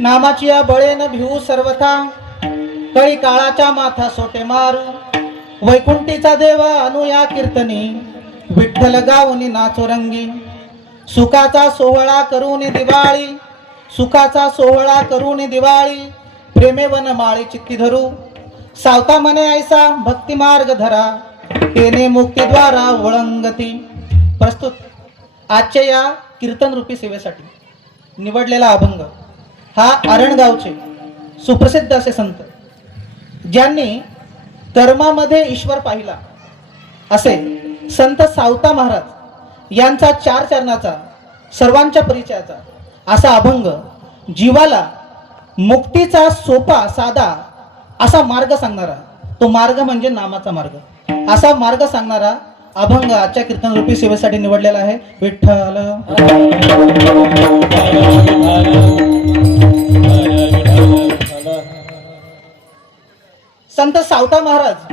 नामाची या बळेन भिवू सर्वथा, कळी काळाच्या माथा सोटे मारू। वैकुंठीचा देव अनु या कीर्तनी, विठ्ठल गाऊनी नाचो रंगी। सुखाचा सोहळा करून दिवाळी, सुखाचा सोहळा करून दिवाळी। प्रेमे वनमाळी चित्ती धरू, सावता मने ऐसा भक्ती मार्ग धरा। तेने मुक्तीद्वारा ओळंगती। प्रस्तुत आजच्या या कीर्तन रूपी सेवेसाठी निवडलेला अभंग हा आरणगावचे सुप्रसिद्ध असे संत, ज्यांनी कर्मामध्ये ईश्वर पाहिला असे संत सावता महाराज यांचा 4 चरणाचा सर्वांच्या परिचयाचा असा अभंग, जीवाला मुक्तीचा सोपा साधा असा मार्ग सांगणारा, तो मार्ग म्हणजे नामाचा मार्ग, असा मार्ग सांगणारा अभंग आजच्या कीर्तन रूपी सेवेसाठी निवडलेला आहे। विठ्ठल संत सावता महाराज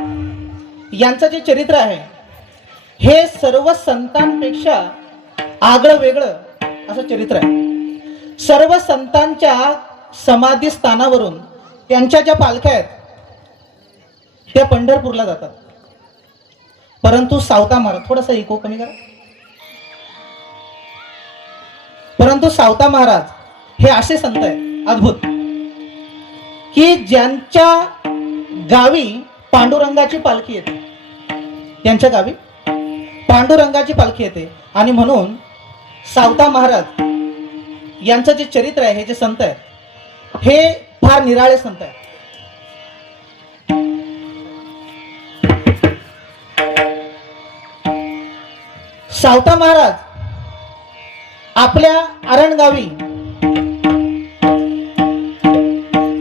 यांचं जे चरित्र आहे हे सर्व संतांपेक्षा आगळं वेगळं असं चरित्र आहे। सर्व संतांच्या समाधी स्थानावरून त्यांच्या ज्या पालख्या आहेत त्या पंढरपूरला जातात, परंतु सावता महाराज, थोडासा इको कमी करा, परंतु सावता महाराज हे असे संत आहेत अद्भुत की ज्यांच्या गावी पांडुरंगाची पालखी येते, त्यांच्या गावी पांडुरंगाची पालखी येते। आणि म्हणून सावता महाराज यांचं जे चरित्र आहे, हे जे संत आहेत हे फार निराळे संत आहेत। सावता महाराज आपल्या आरणगावी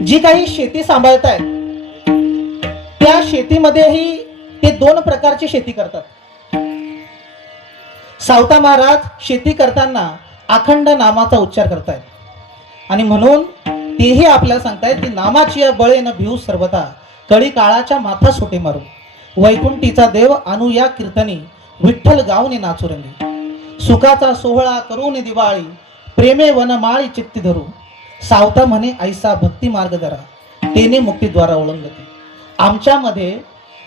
जी काही शेती सांभाळत आहेत त्या शेतीमध्येही ते 2 प्रकारची शेती करतात। सावता महाराज शेती करताना अखंड नामाचा उच्चार करतायत आणि म्हणून तेही आपल्याला सांगतायत की नामाची या बळेन भिवू सर्वथा, कळी काळाच्या माथा सोटे मारू। वैकुंठीचा देव अनु या कीर्तनी, विठ्ठल गाऊनी नाचू रंगी। सुखाचा सोहळा करून दिवाळी, प्रेमे वनमाळी चित्ती धरू। सावता म्हणे ऐसा भक्ती मार्ग धरा, तेने मुक्तीद्वारा ओळंगती। आमच्यामध्ये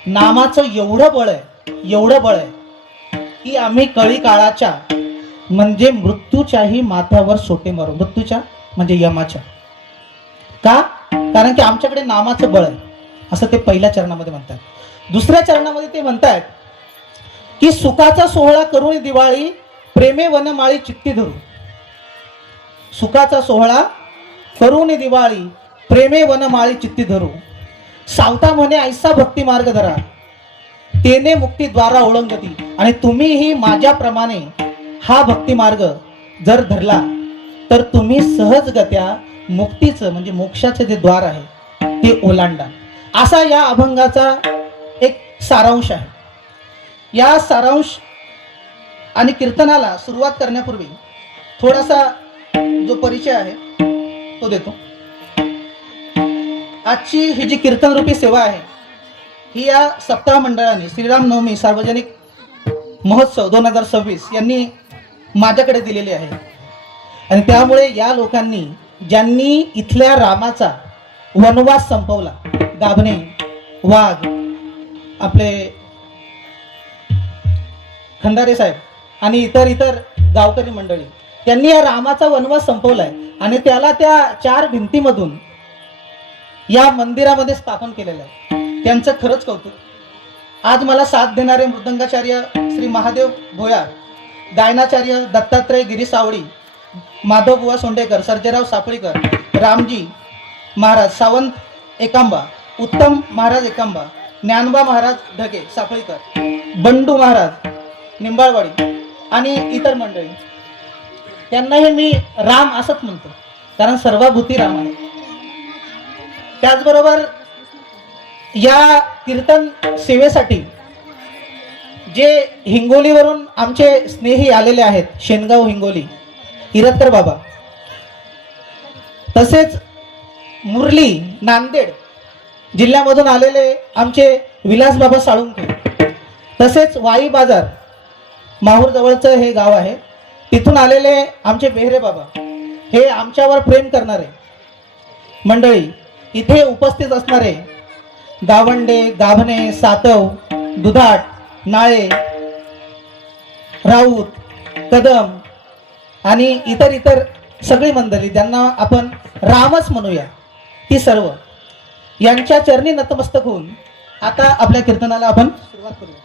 नामाचं एवढं बळ आहे, एवढं बळ आहे की आम्ही कळी काळाच्या म्हणजे मृत्यूच्याही माथ्यावर सोटे मारू। मृत्यूच्या म्हणजे यमाच्या, का? कारण की आमच्याकडे नामाचं बळ आहे, असं ते पहिल्या चरणामध्ये म्हणतात। दुसऱ्या चरणामध्ये ते म्हणतात की सुखाचा सोहळा करून दिवाळी, प्रेमे वनमाळी चित्ती धरू। सुखाचा सोहळा करून दिवाळी, प्रेमे वनमाळी चित्ती धरू। सावता म्हणे ऐसा भक्ती मार्ग धरा, तेने मुक्ती द्वारा ओळंगती। आणि तुम्हीही माझ्याप्रमाणे हा भक्ती मार्ग जर धरला तर तुम्ही सहजगत्या मुक्तीचं म्हणजे मोक्षाचे जे द्वार आहे ते ओलांडा। असा या अभंगाचा एक सारांश आहे। या सारांश आणि कीर्तनाला सुरुवात करण्यापूर्वी थोडासा जो परिचय आहे तो देतो। आजची ही जी कीर्तन रूपी सेवा आहे ही या सप्ताह मंडळाने श्रीराम नवमी सार्वजनिक महोत्सव 2026 यांनी माझ्याकडे दिलेली आहे। आणि त्यामुळे या लोकांनी ज्यांनी इथल्या रामाचा वनवास संपवला, गाभणे, वाघ, आपले खंदारे साहेब आणि इतर गावकरी मंडळी, त्यांनी या रामाचा वनवास संपवलाय आणि त्याला त्या 4 भिंतीमधून या मंदिरामध्ये स्थापन केलेलं आहे। त्यांचं खरंच कौतुक। आज मला साथ देणारे मृदंगाचार्य श्री महादेव भोयार, गायनाचार्य दत्तात्रय गिरीसावळी, माधव बुवा सोंडेकर, सर्जेराव सापळीकर, रामजी महाराज सावंत एकांबा, उत्तम महाराज एकांबा, ज्ञानबा महाराज ढगे सापळीकर, बंडू महाराज निंबाळवाडी आणि इतर मंडळी, त्यांनाही मी राम असंच म्हणतो कारण सर्वभूती राम आहे। त्याचबरोबर या कीर्तन सेवेसाठी जे हिंगोलीवरून आमचे स्नेही आलेले आहेत, शेनगाव हिंगोली, हिरतकर बाबा, तसेच मुरली नांदेड जिल्ह्यामधून आलेले आमचे विलास बाबा साळुंके, तसेच वाई बाजार माहूर जवळचं हे गाव आहे, तिथून आलेले आमचे बेहरे बाबा, हे आमच्यावर प्रेम करणारे मंडळी, इथे उपस्थित असणारे गावंडे, गाभणे, सातव, दुधाट, नाळे, राऊत, कदम आणि इतर सगळी मंडळी ज्यांना आपण रामच म्हणूया, ती सर्व यांच्या चरणी नतमस्तक होऊन आता आपल्या कीर्तनाला आपण सुरुवात करूया.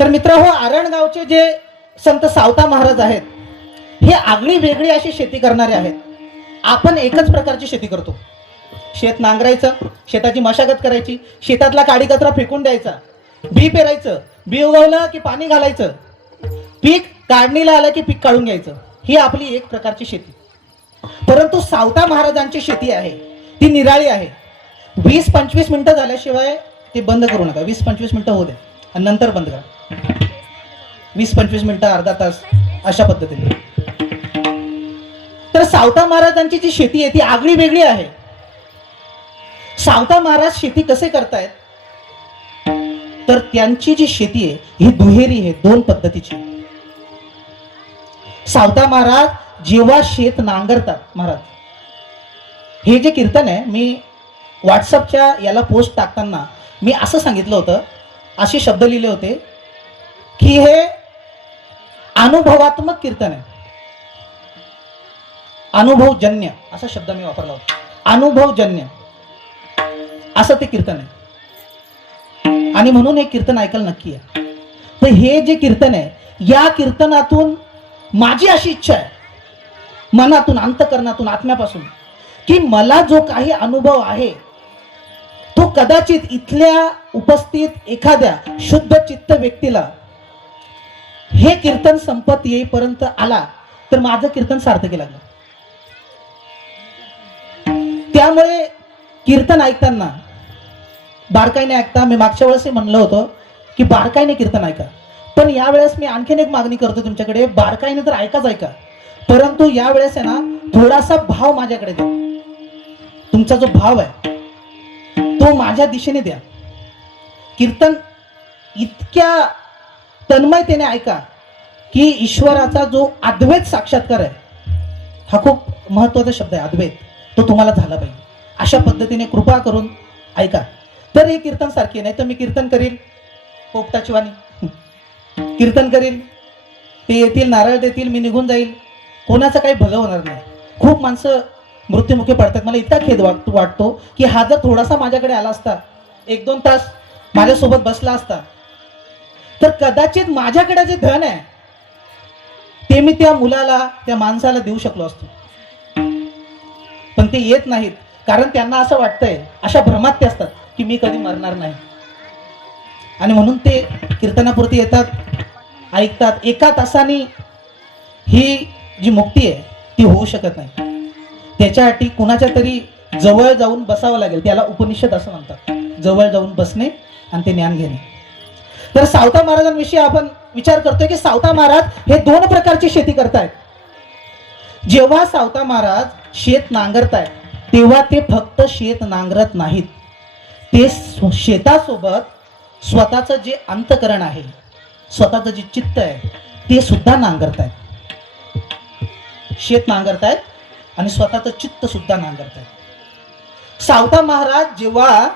तर मित्रहो, आरणगावचे जे संत सावता महाराज आहेत, हे आगळी वेगळी अशी शेती करणारे आहेत. आपण एकच प्रकारची शेती करतो. शेत नांगरायचं, शेताची मशागत करायची, शेतातला काडी कचरा फेकून द्यायचा, बी पेरायचं, बी उगवलं की पाणी घालायचं, पीक काढणीला आलं की पीक काढून घ्यायचं. ही आपली एक प्रकारची शेती. परंतु सावता महाराजांची शेती आहे ती निराळी आहे. 20-25 मिनिटं झाल्याशिवाय ते बंद करू नका. 20-25 मिनिटं होऊ द्या आणि नंतर बंद करा. 20-25 मिनिटं, अर्धा तास, अशा पद्धतीने. तर सावता महाराजांची जी शेती आहे ती आगळी वेगळी आहे. सावता महाराज शेती कसे करतायत, तर त्यांची जी शेती आहे ही दुहेरी आहे, दोन पद्धतीची. सावता महाराज जेव्हा शेत नांगरतात, महाराज, हे जे कीर्तन आहे, मी व्हॉट्सअपच्या याला पोस्ट टाकताना मी असं सांगितलं होतं, असे शब्द लिहिले होते की हे अनुभवात्मक कीर्तन आहे. अनुभवजन्य असा शब्द मी वापरला होता. अनुभवजन्य असं ते कीर्तन आहे आणि म्हणून हे कीर्तन ऐकायला नक्की आहे. तर हे जे कीर्तन आहे, या कीर्तनातून माझी अशी इच्छा आहे, मनातून, अंतःकरणातून, आत्म्यापासून, की मला जो काही अनुभव आहे तो कदाचित इथल्या उपस्थित एखाद्या शुद्ध चित्त व्यक्तीला हे कीर्तन संपत येईपर्यंत आला तर माझं कीर्तन सार्थकी लागलं. त्यामुळे कीर्तन ऐकताना बारकाईने ऐकता. मी मागच्या वेळेस म्हणलं होतं की बारकाईने कीर्तन ऐका, पण यावेळेस मी आणखीन एक मागणी करतो तुमच्याकडे, बारकाईने तर ऐका, परंतु यावेळेस आहे ना, थोडासा भाव माझ्याकडे द्या. तुमचा जो भाव आहे तो माझ्या दिशेने द्या. कीर्तन इतक्या तन्मयतेने ऐका की ईश्वराचा जो अद्वैत साक्षात्कार आहे, हा खूप महत्वाचा शब्द आहे, अद्वैत, तो तुम्हाला झाला पाहिजे. अशा पद्धतीने कृपा करून ऐका. तर हे कीर्तन सारखे नाही तर मी कीर्तन करील पोपटाची वाणी, कीर्तन करील, ते येतील, नारळ देतील, मी निघून जाईल, कोणाचं काही भलं होणार नाही. खूप माणसं मृत्युमुखी पडतात. मला इतका खेद वाटतो की हा जर थोडासा माझ्याकडे आला असता, 1-2 तास माझ्यासोबत बसला असता, तर कदाचित माझ्याकडे जे धन आहे ते मी त्या मुलाला, त्या माणसाला देऊ शकलो असतो. पण ते येत नाहीत, कारण त्यांना असं वाटतंय, अशा भ्रमात ते असतात की मी कधी मरणार नाही, आणि म्हणून ते कीर्तनापुरती येतात, ऐकतात. 1 तासाने ही जी मुक्ती आहे ती होऊ शकत नाही. त्याच्यासाठी कुणाच्या तरी जवळ जाऊन बसावं लागेल. त्याला उपनिषद असं म्हणतात, जवळ जाऊन बसणे आणि ते ज्ञान घेणे. तर सावता महाराजांविषयी आपण विचार करतोय की सावता महाराज हे 2 प्रकारची शेती करतायत. जेव्हा सावता महाराज शेत नांगरतायत तेव्हा ते फक्त शेत नांगरत नाहीत, ते शेतासोबत स्वतःचं जे अंतःकरण आहे, स्वतःचं जे चित्त आहे ते सुद्धा नांगरतायत. शेत नांगरतायत आणि स्वतःचं चित्त सुद्धा नांगरतायत. सावता महाराज जेव्हा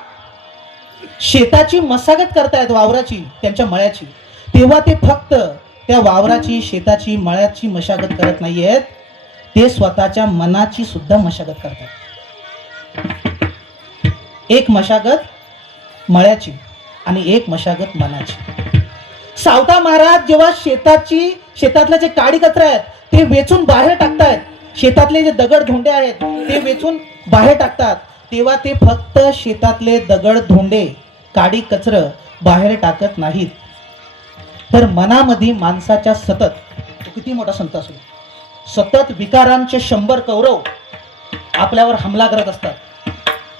शेताची मशागत करतायत, वावराची, त्यांच्या मळ्याची, तेव्हा ते फक्त त्या वावराची, शेताची, मळ्याची मशागत करत नाहीयेत, ते स्वतःच्या मनाची सुद्धा मशागत करतात. एक मशागत मळ्याची आणि एक मशागत मनाची. सावता महाराज जेव्हा शेतातले जे काडी कचरा आहेत ते वेचून बाहेर टाकतायत, शेतातले जे दगड धोंडे आहेत ते वेचून बाहेर टाकतात, तेव्हा ते फक्त शेतातले दगड धोंडे, काडी कचर बाहेर टाकत नाहीत, तर मनामध्ये माणसाच्या सतत, तो किती मोठा संत असो, सतत विकारांचे 100 कौरव आपल्यावर हमला करत असतात.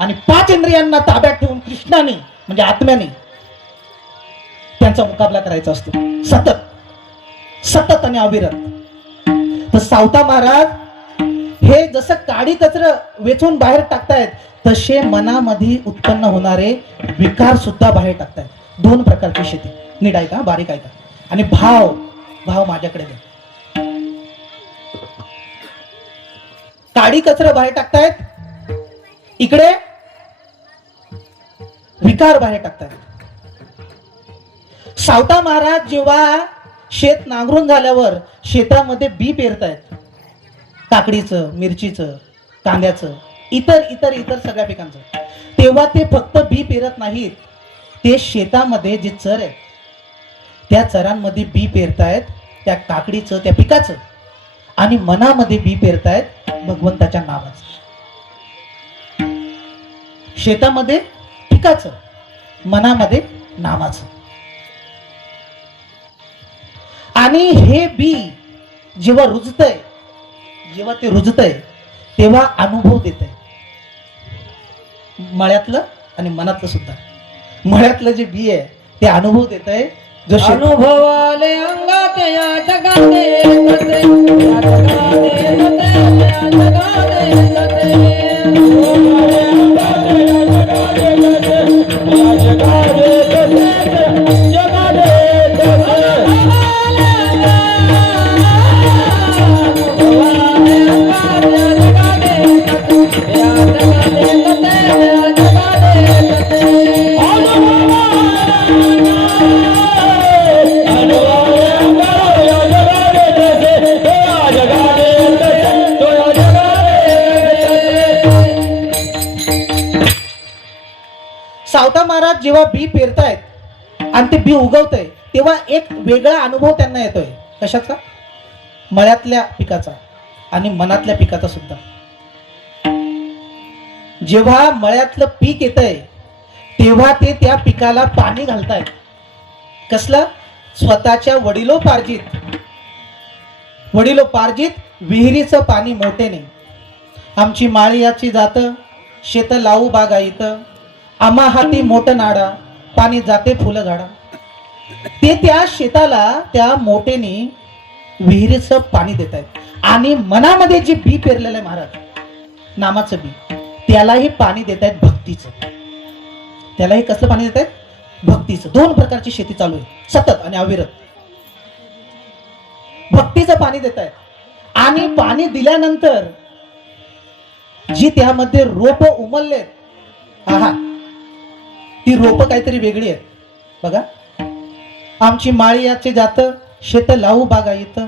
आणि 5 इंद्रियांना ताब्यात ठेवून कृष्णाने म्हणजे आत्म्याने त्यांचा मुकाबला करायचा असतो, सतत सतत आणि अविरत. तर सावता महाराज हे जसं काडी कचरं वेचून बाहेर टाकतायत, तसे मनामध्ये उत्पन्न होणारे विकार सुद्धा बाहेर टाकतायत. दोन प्रकारची शेती, नीट ऐका, बारीक ऐका. आणि भाव भाव माझ्याकडे द्या. काडी कचरं बाहेर टाकतायत, इकडे विकार बाहेर टाकतायत. सावता महाराज जेव्हा शेत नांगरून झाल्यावर शेतामध्ये बी पेरतायत, काकडीचं, मिरचीचं, कांद्याचं, इतर इतर इतर सगळ्या पिकांचं, तेव्हा ते फक्त बी पेरत नाहीत, ते शेतामध्ये जे चर आहेत त्या चरांमध्ये बी पेरतायत, त्या काकडीचं, त्या पिकाचं, आणि मनामध्ये बी पेरतायत भगवंताच्या नावाचं. शेतामध्ये पिकाचं, मनामध्ये नामाचं. आणि हे बी जेव्हा रुजतंय, जेव्हा ते रुजतंय तेव्हा अनुभव देतंय, मळ्यातलं आणि मनातलं सुद्धा. मळ्यातलं जे बी आहे ते अनुभव देतंय, जो अनुभवाले अंगात या जगाने येतते, या जगाने येतते, या जगाने येतते. अनुभवाले अंगात या जगाने येतते, या जगाने येतते, जगाने येतते. अनुभवाले अंगात या जगाने येतते, या जगाने येतते, या जगाने येतते. सावता महाराज जेव्हा बी पेरतायत आणि ते बी उगवतंय तेव्हा एक वेगळा अनुभव त्यांना येतोय. कशाचा? मळ्यातल्या पिकाचा आणि मनातल्या पिकाचा सुद्धा. जेव्हा मळ्यातलं पीक येतंय तेव्हा ते त्या पिकाला पाणी घालतायत. कसलं? स्वतःच्या वडिलोपार्जित विहिरीचं पाणी मोठेने. आमची माळीयाची जात, शेत लावू बागायत, आम्हा हाती मोठ नाडा, पाणी जाते फुलं झाडा. ते त्या शेताला त्या मोठेने विहिरीचं पाणी देत आहेत. आणि मनामध्ये जे बी पेरलेलं आहे महाराज, नामाचं बी, त्यालाही पाणी देत आहेत भक्तीचं. त्यालाही कसलं पाणी देत आहेत? भक्तीचं. दोन प्रकारची शेती चालू आहे, सतत आणि अविरत. भक्तीचं पाणी देत आहेत. आणि पाणी दिल्यानंतर जी त्यामध्ये रोप उमललेत, आहा, ती रोप काहीतरी वेगळी आहेत. बघा, आमची माळीयाचे जात, शेत लावू बागायत,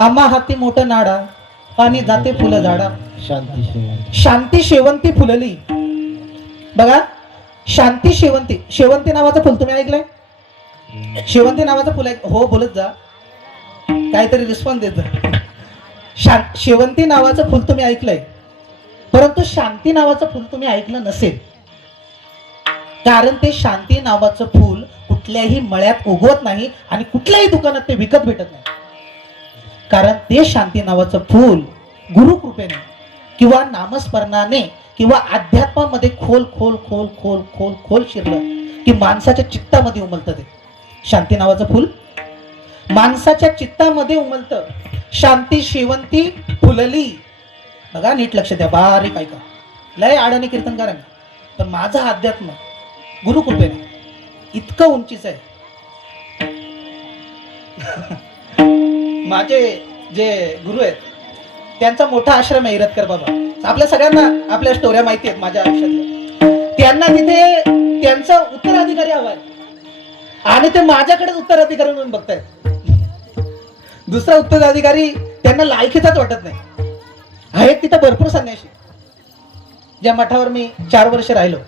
आम्हा हाती मोठं नाडा, पाणी जाते फुलं झाडा. शांती शेवंती फुलली. बघा, शांती शेवंती. शेवंती नावाचं फुल तुम्ही ऐकलंय? शेवंती नावाचं फुल हो बोलत जा, काहीतरी रिस्पॉन्स देत जा. शेवंती नावाचं फुल तुम्ही ऐकलंय, परंतु शांती नावाचं फुल तुम्ही ऐकलं नसेल. कारण ते शांती नावाचं फुल कुठल्याही मळ्यात उगवत नाही आणि कुठल्याही दुकानात ते विकत भेटत नाही. कारण ते शांती नावाचं फुल गुरुकृपेने किंवा नामस्मरणाने किंवा अध्यात्मामध्ये खोल खोल खोल खोल खोल खोल शिरलं की माणसाच्या चित्तामध्ये उमलतं. ते शांती नावाचं फुल माणसाच्या चित्तामध्ये उमलतं. शांती शेवंती फुलली. बघा, नीट लक्ष द्या, बारीक ऐका. लय आडाने कीर्तन करा, तर माझा अध्यात्म गुरुकृपेने इतकं उंचीच आहे. माझे जे गुरु आहेत त्यांचा मोठा आश्रम आहे इरतकर बाबा. आपल्या सगळ्यांना आपल्या स्टोऱ्या माहिती आहेत माझ्या आयुष्यातल्या. त्यांना तिथे त्यांचा उत्तराधिकारी हवाय आणि ते माझ्याकडेच उत्तराधिकारी म्हणून बघतायत. दुसरा उत्तराधिकारी त्यांना लायकीचाच वाटत नाही. आहेत तिथं भरपूर संन्यासी, ज्या मठावर मी 4 वर्ष राहिलो.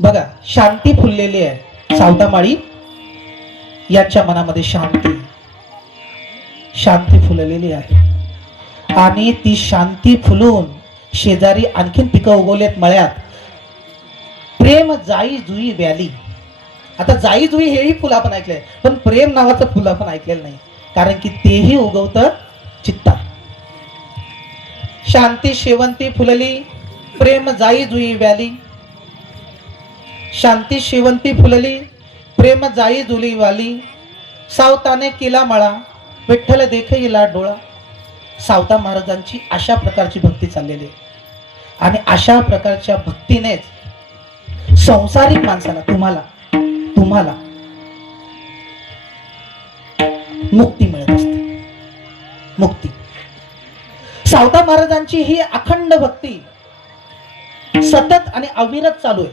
बघा, शांती फुललेली आहे. सावता माळी याच्या मनामध्ये शांती फुललेली आहे. आणि ती शांती फुलून शेजारी आणखीन पिकं उगवलेत मळ्यात. प्रेम जाई जुई व्याली. आता जाई जुई हेही फुल आपण ऐकलंय, पण प्रेम नावाचं फुल आपण ऐकलेलं नाही. कारण की तेही उगवतं चित्तात. शांती शेवंती फुलली, प्रेम जाई जुई व्याली, शांती शेवंती फुलली, प्रेम जाई जुली वाली, सावताने केला मळा, विठ्ठल देखईला डोळा. सावता महाराजांची अशा प्रकारची भक्ती चाललेली आहे. आणि अशा प्रकारच्या भक्तीनेच संसारिक माणसाला तुम्हाला मुक्ती मिळत असते. मुक्ती. सावता महाराजांची ही अखंड भक्ती सतत आणि अविरत चालू आहे.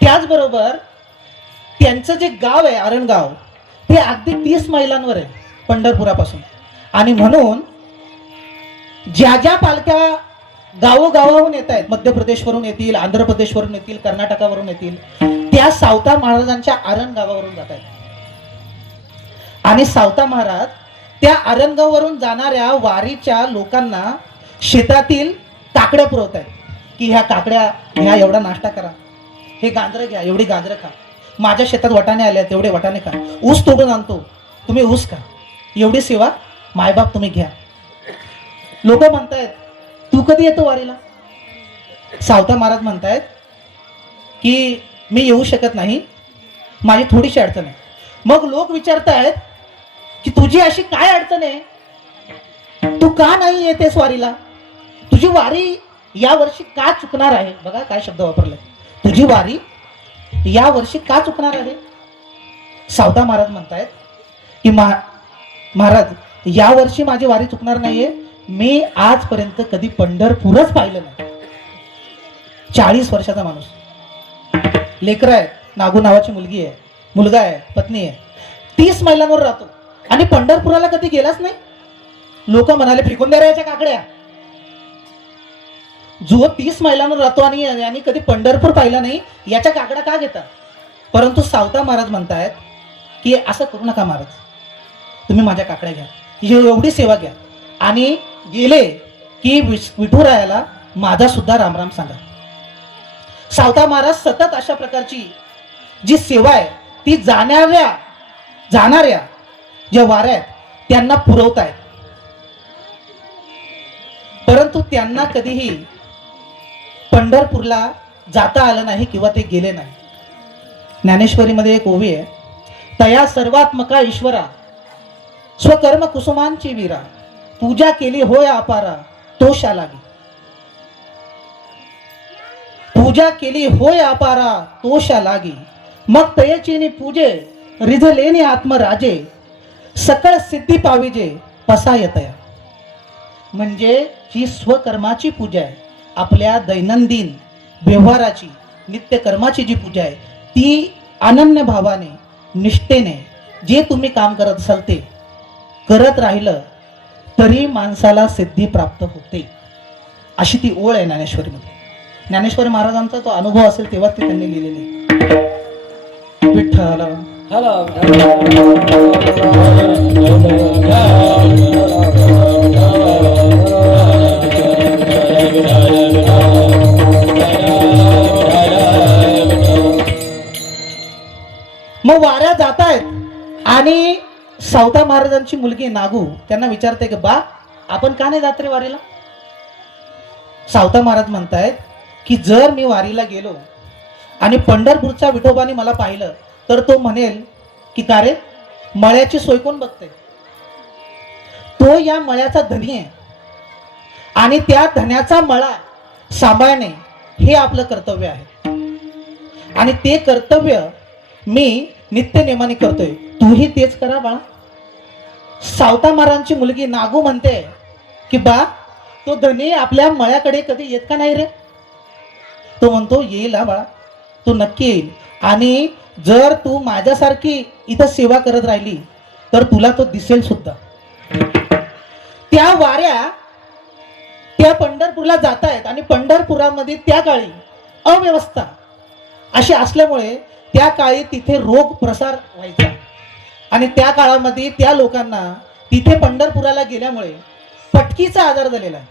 त्याचबरोबर त्यांचं जे गाव आहे आरणगाव, ते अगदी 30 मैलांवर आहे पंढरपुरापासून. आणि म्हणून ज्या ज्या पालख्या गावोगावाहून येत आहेत, मध्य प्रदेशवरून येतील, आंध्र प्रदेशवरून येतील, कर्नाटकावरून येतील, त्या सावता महाराजांच्या आरणगावावरून जात आहेत. आणि सावता महाराज त्या आरणगाववरून जाणाऱ्या वारीच्या लोकांना शेतातील काकड्या पुरवत आहेत की ह्या काकड्या ह्या, एवढा नाश्ता करा, हे गांजरं घ्या, एवढी गांजरं खा, माझ्या शेतात वटाणे आले आहेत तेवढे वटाणे खा, ऊस तोडून आणतो तुम्ही ऊस खा, एवढी सेवा मायबाप तुम्ही घ्या. लोक म्हणतायत तू कधी येतो वारीला? सावता महाराज म्हणतायत की मी येऊ शकत नाही, माझी थोडीशी अडचण आहे. मग लोक विचारतायत की तुझी अशी काय अडचण आहे, तू का नाही येतेस वारीला, तुझी वारी या वर्षी का चुकणार आहे? बघा काय शब्द वापरले, तुझी वारी या वर्षी का चुकणार आहे? सावता महाराज म्हणतायत की महाराज या वर्षी माझी वारी चुकणार नाहीये, मी आजपर्यंत कधी पंढरपूरच पाहिलं नाही. 40 वर्षाचा माणूस, लेकर आहे, नागू नावाची मुलगी आहे, मुलगा आहे, पत्नी आहे, 30 मैलांवर राहतो आणि पंढरपुराला कधी गेलाच नाही. लोक म्हणाले फेकून द्या याच्या काकड्या, जो 30 मैलांवर राहतो आणि कधी पंढरपूर पाहिला नाही, याच्या काकड्या का घेता? परंतु सावता महाराज म्हणतायत की असं करू नका महाराज, तुम्ही माझ्या काकड्या घ्या, एवढी सेवा घ्या आणि गेले की विठुरायाला माझा सुद्धा रामराम सांगा. सावता महाराज सतत अशा प्रकारची जी सेवा आहे ती जाणाऱ्या ज्या वाऱ्या आहेत त्यांना पुरवत आहेत. परंतु त्यांना कधीही पंढरपूरला जाता आलं नाही किंवा ते गेले नाही. ज्ञानेश्वरीमध्ये एक ओवी आहे, तया सर्वात्मका ईश्वरा स्वकर्म कुसुमांची वीरा, पूजा केली होय अपारा तोषा लागी. पूजा केली होय अपारा तोषा लागी, मग तयचीनी पूजे रिझलेनी आत्मराजे, सकळ सिद्धी पाविजे पसायतया. म्हणजे जी स्वकर्माची पूजा आहे, आपल्या दैनंदिन व्यवहाराची नित्यकर्माची जी पूजा आहे ती अनन्य भावाने निष्ठेने जे तुम्ही काम करत असाल ते करत राहिलं तरी माणसाला सिद्धी प्राप्त होते. अशी ती ओळ आहे ज्ञानेश्वरीमध्ये. ज्ञानेश्वर महाराजांचा तो अनुभव असेल तेव्हा ते त्यांनी लिहिलेले. विठ्ठल मग वाऱ्या जात आहेत आणि सावता महाराजांची मुलगी नागू त्यांना विचारते की बा आपण का नाही जात रे वारीला? सावता महाराज म्हणतायत की जर मी वारीला गेलो आणि पंढरपूरच्या विठोबाने मला पाहिलं तर तो म्हणेल की का रे मळ्याची सोय कोण बघते? तो या मळ्याचा धनी आहे आणि त्या धन्याचा मळा सांभाळणे हे आपलं कर्तव्य आहे आणि ते कर्तव्य मी नित्यनेमाने करतोय, तूही तेच करा बाळा. सावता महाराजांची मुलगी नागू म्हणते की बा तो धनी आपल्या मळ्याकडे कधी येत का नाही रे? तो म्हणतो येईल हा बाळा, तो नक्की येईल आणि जर तू माझ्यासारखी इथं सेवा करत राहिली तर तुला तो दिसेल सुद्धा. त्या वाऱ्या त्या पंढरपूरला जात आहेत आणि पंढरपुरामध्ये त्या काळी अव्यवस्था अशी असल्यामुळे त्या काळी तिथे रोग प्रसार व्हायचा आणि त्या काळामध्ये त्या लोकांना तिथे पंढरपुराला गेल्यामुळे पटकीचा आजार झालेला आहे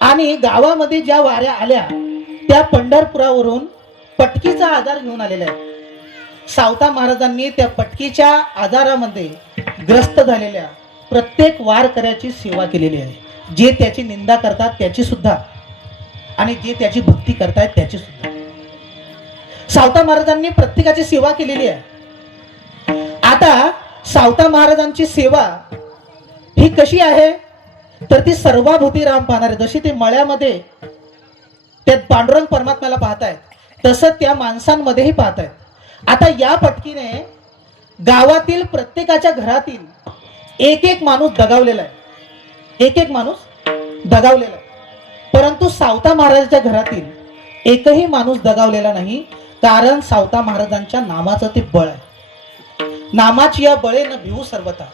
आणि गावामध्ये ज्या वाऱ्या आल्या त्या पंढरपुरावरून पटकीचा आजार घेऊन आलेला आहे. सावता महाराजांनी त्या पटकीच्या आजारामध्ये ग्रस्त झालेल्या प्रत्येक वारकऱ्याची सेवा केलेली आहे. जे त्याची निंदा करतात त्याची सुद्धा आणि जे त्याची भक्ती करतायत त्याची सुद्धा. सावता महाराजांनी प्रत्येकाची सेवा केलेली आहे. आता सावता महाराजांची सेवा ही कशी आहे तर ती सर्वाभूती राम पाहणारे. जशी ते मळ्यामध्ये त्यात पांडुरंग परमात्म्याला पाहतायत तसं त्या माणसांमध्येही पाहतायत. आता या पटकीने गावातील प्रत्येकाच्या घरातील एक एक माणूस दगावलेला आहे. एक एक माणूस दगावलेला आहे. परंतु सावता महाराजांच्या घरातील एकही माणूस दगावलेला नाही. कारण सावता महाराजांच्या नामाचं ते बळ आहे. नामाची या बळे न भिवू सर्वथा,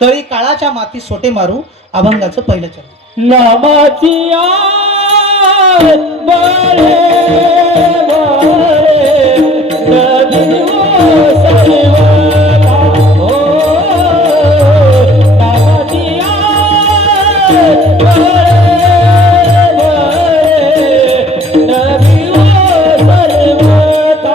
तळी काळाच्या माती सोटे मारू. अभंगाचं पहिलं चरण. नामाची आस बळे बळे नदिवो सर्वथा. हो, नामाची आस बळे बळे नदिवो सर्वथा.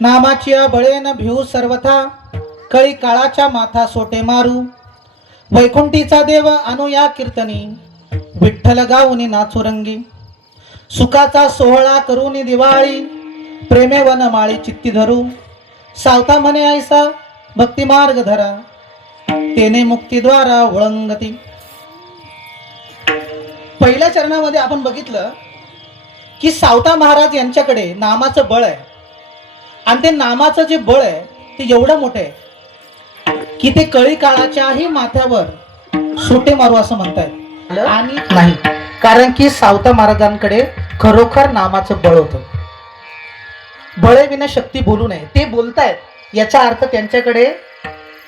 नामाची बळेन भिवू सर्वथा, कळी काळाच्या माथा सोटे मारू. वैकुंठीचा देव आणू या कीर्तनी, विठ्ठल गाऊनी नाचू रंगी. सुखाचा सोहळा करूनी दिवाळी, प्रेमे वन माळी चित्ती धरू. सावता म्हणे ऐसा भक्ती मार्ग धरा, तेने मुक्तीद्वारा वळंगती. पहिल्या चरणामध्ये आपण बघितलं की सावता महाराज यांच्याकडे नामाचं बळ आहे. आणि ते नामाचं जे बळ आहे ते एवढं मोठं आहे की ते कळी काळाच्याही माथ्यावर सोटे मारू असं म्हणतायत. आणि नाही, कारण की सावता महाराजांकडे खरोखर नामाचं बळ होतं. बळे विना शक्ती बोलू नये, ते बोलतायत याचा अर्थ त्यांच्याकडे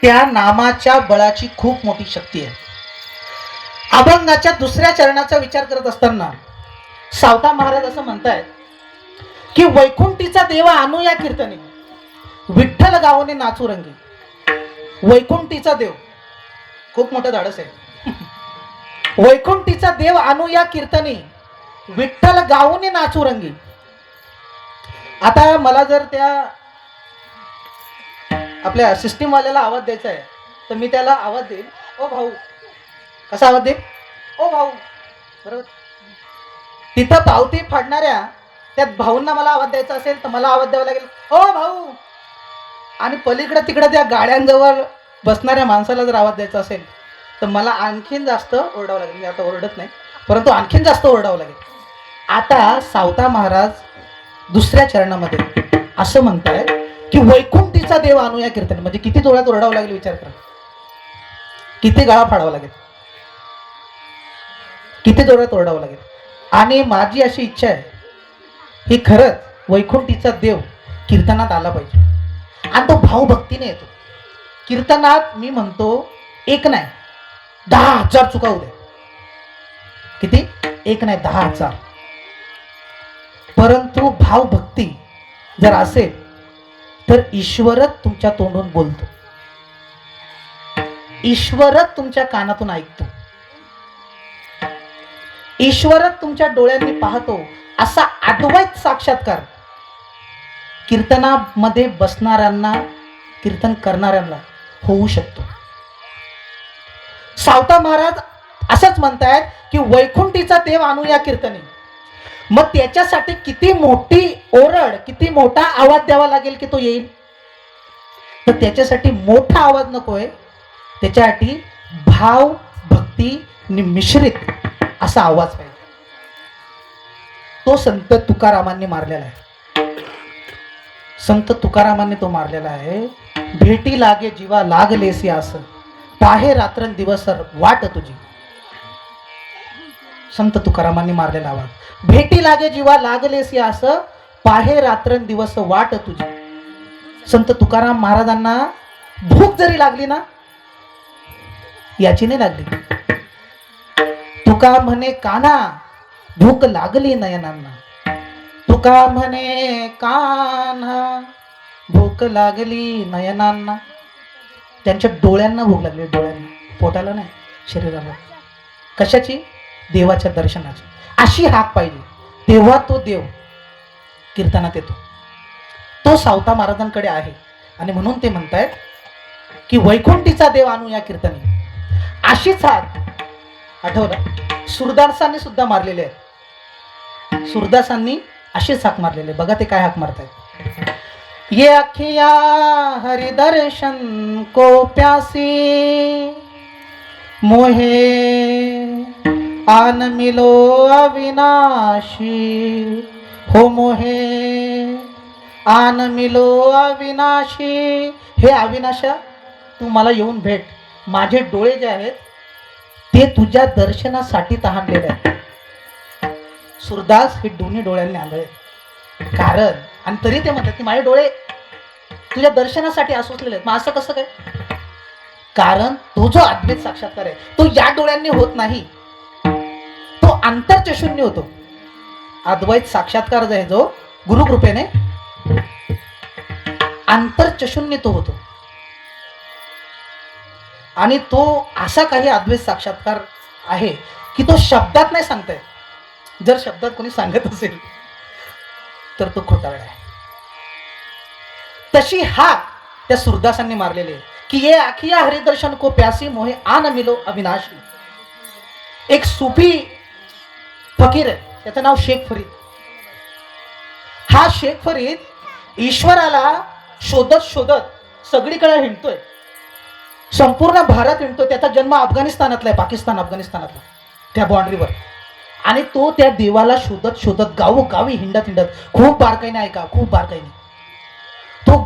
त्या नामाच्या बळाची खूप मोठी शक्ती आहे. अभंगाच्या दुसऱ्या चरणाचा विचार करत असताना सावता महाराज असं म्हणतायत की वैकुंठीचा देव आणू या कीर्तनी, विठ्ठल गावने नाचू रंगी. वैकुंठीचा देव खूप मोठं धाडस आहे. वैकुंठीचा देव आणू या कीर्तनी, विठ्ठल गावने नाचू रंगी. आता मला जर त्या आपल्या सिस्टीम वाल्याला आवाज द्यायचा आहे तर मी त्याला आवाज देईल, ओ भाऊ. कसा आवाज देईल? ओ भाऊ. बरोबर. तिथं पावती फाडणाऱ्या त्यात भाऊंना मला आवाज द्यायचा असेल तर मला आवाज द्यावा लागेल, ओ भाऊ. आणि पलीकडे तिकडे त्या गाड्यांजवळ बसणाऱ्या माणसाला जर आवाज द्यायचा असेल तर मला आणखीन जास्त ओरडावं लागेल. मी आता ओरडत नाही, परंतु आणखीन जास्त ओरडावं लागेल. आता सावता महाराज दुसऱ्या चरणामध्ये असं म्हणतायत की वैकुंठीचा देव आणू या कीर्तन. म्हणजे किती जोरात ओरडावं लागेल विचार करा, किती गळा फाडावा लागेल, किती जोरात ओरडावं लागेल. आणि माझी अशी इच्छा आहे ही खरंच वैकुंठीचा देव कीर्तनात आला पाहिजे. आणि तो भावभक्तीने येतो कीर्तनात. मी म्हणतो एक नाही 10,000 चुका होऊ द्या. किती? एक नाही 10,000. परंतु भावभक्ती जर असेल तर ईश्वरच तुमच्या तोंडून बोलतो, ईश्वरच तुमच्या कानातून ऐकतो, ईश्वरच तुमच्या डोळ्यांनी पाहतो. असा अद्वैत साक्षात्कार कीर्तनामध्ये बसणाऱ्यांना, कीर्तन करणाऱ्यांना होऊ शकतो. सावता महाराज असंच म्हणतायत की वैकुंठीचा देव आणू या कीर्तनी. मग त्याच्यासाठी किती मोठी ओरड, किती मोठा आवाज द्यावा लागेल की तो येईल. तर त्याच्यासाठी मोठा आवाज नकोय, त्याच्यासाठी भाव भक्ती मिश्रित असा आवाज पाहिजे. तो संत तुकारामांनी मारलेला आहे. संत तुकारामांनी तो मारलेला आहे. भेटी लागे जीवा लागलेसी आस, पाहे रात्रंदिवस वाट तुझी. संत तुकारामांनी मारलेला आवाज. भेटी लागे जीवा लागलेसी आस, पाहे रात्रंदिवस वाट तुझी. संत तुकाराम महाराजांना भूक जरी लागली ना, याची नाही लागली. तुका म्हणे कान्हा भूक लागली नयनांना. तुका म्हणे कान्हा भूक लागली नयनांना. त्यांच्या डोळ्यांना भूक लागली, डोळ्यांना, पोटाला नाही, शरीराला. कशाची? देवाच्या दर्शनाची. अशी हाक पाहिजे, तेव्हा तो देव कीर्तनात येतो. तो सावता महाराजांकडे आहे. आणि म्हणून ते म्हणतायत की वैकुंठीचा देव आणू या कीर्तनी. अशीच हाक आठवलं सुरदासांनी सुद्धा मारलेले आहे. सुरदासांनी अशीच हाक मारलेले. बघा ते काय हाक मारतायत. ये अखिया हरिदर्शन को प्यासी, मोहे आन मिलो अविनाशी. हो मोहे आन मिलो अविनाशी. हे अविनाशा, तू मला येऊन भेट. माझे डोळे जे आहेत ते तुझ्या दर्शनासाठी तहानलेले आहेत. सुरदास हे दोन्ही डोळ्यांनी आलोय. कारण आणि तरी ते म्हणतात की माझे डोळे तुझ्या दर्शनासाठी असुसलेले आहेत. मग असं कसं काय? कारण तो जो अद्वैत साक्षात्कार आहे तो या डोळ्यांनी होत नाही, तो अंतर्चशून्य होतो. अद्वैत साक्षात्कार जो आहे, जो गुरुकृपेने अंतर्चशून्य तो होतो. आणि तो असा काही अद्वैत साक्षात्कार आहे की तो शब्दात नाही सांगता येत. जर शब्दात कोणी सांगत असेल तर तो खोटारडा आहे. तशी हाक त्या सुरदासांनी मारलेली आहे की ये आखिया हरिदर्शन को प्यासी, मोहे आन मिलो अविनाशी. एक सुफी फकीर आहे, त्याचं नाव शेख फरीद. हा शेख फरीद ईश्वराला शोधत शोधत सगळीकडे हिंडतोय, संपूर्ण भारत हिंडतोय. त्याचा जन्म अफगाणिस्तानातला आहे, पाकिस्तान अफगाणिस्तानातला, त्या बाँड्रीवर. आणि तो त्या देवाला शोधत शोधत गावोगावी हिंडत हिंडत, खूप बारकाईने ऐका, खूप बारकाईने, तो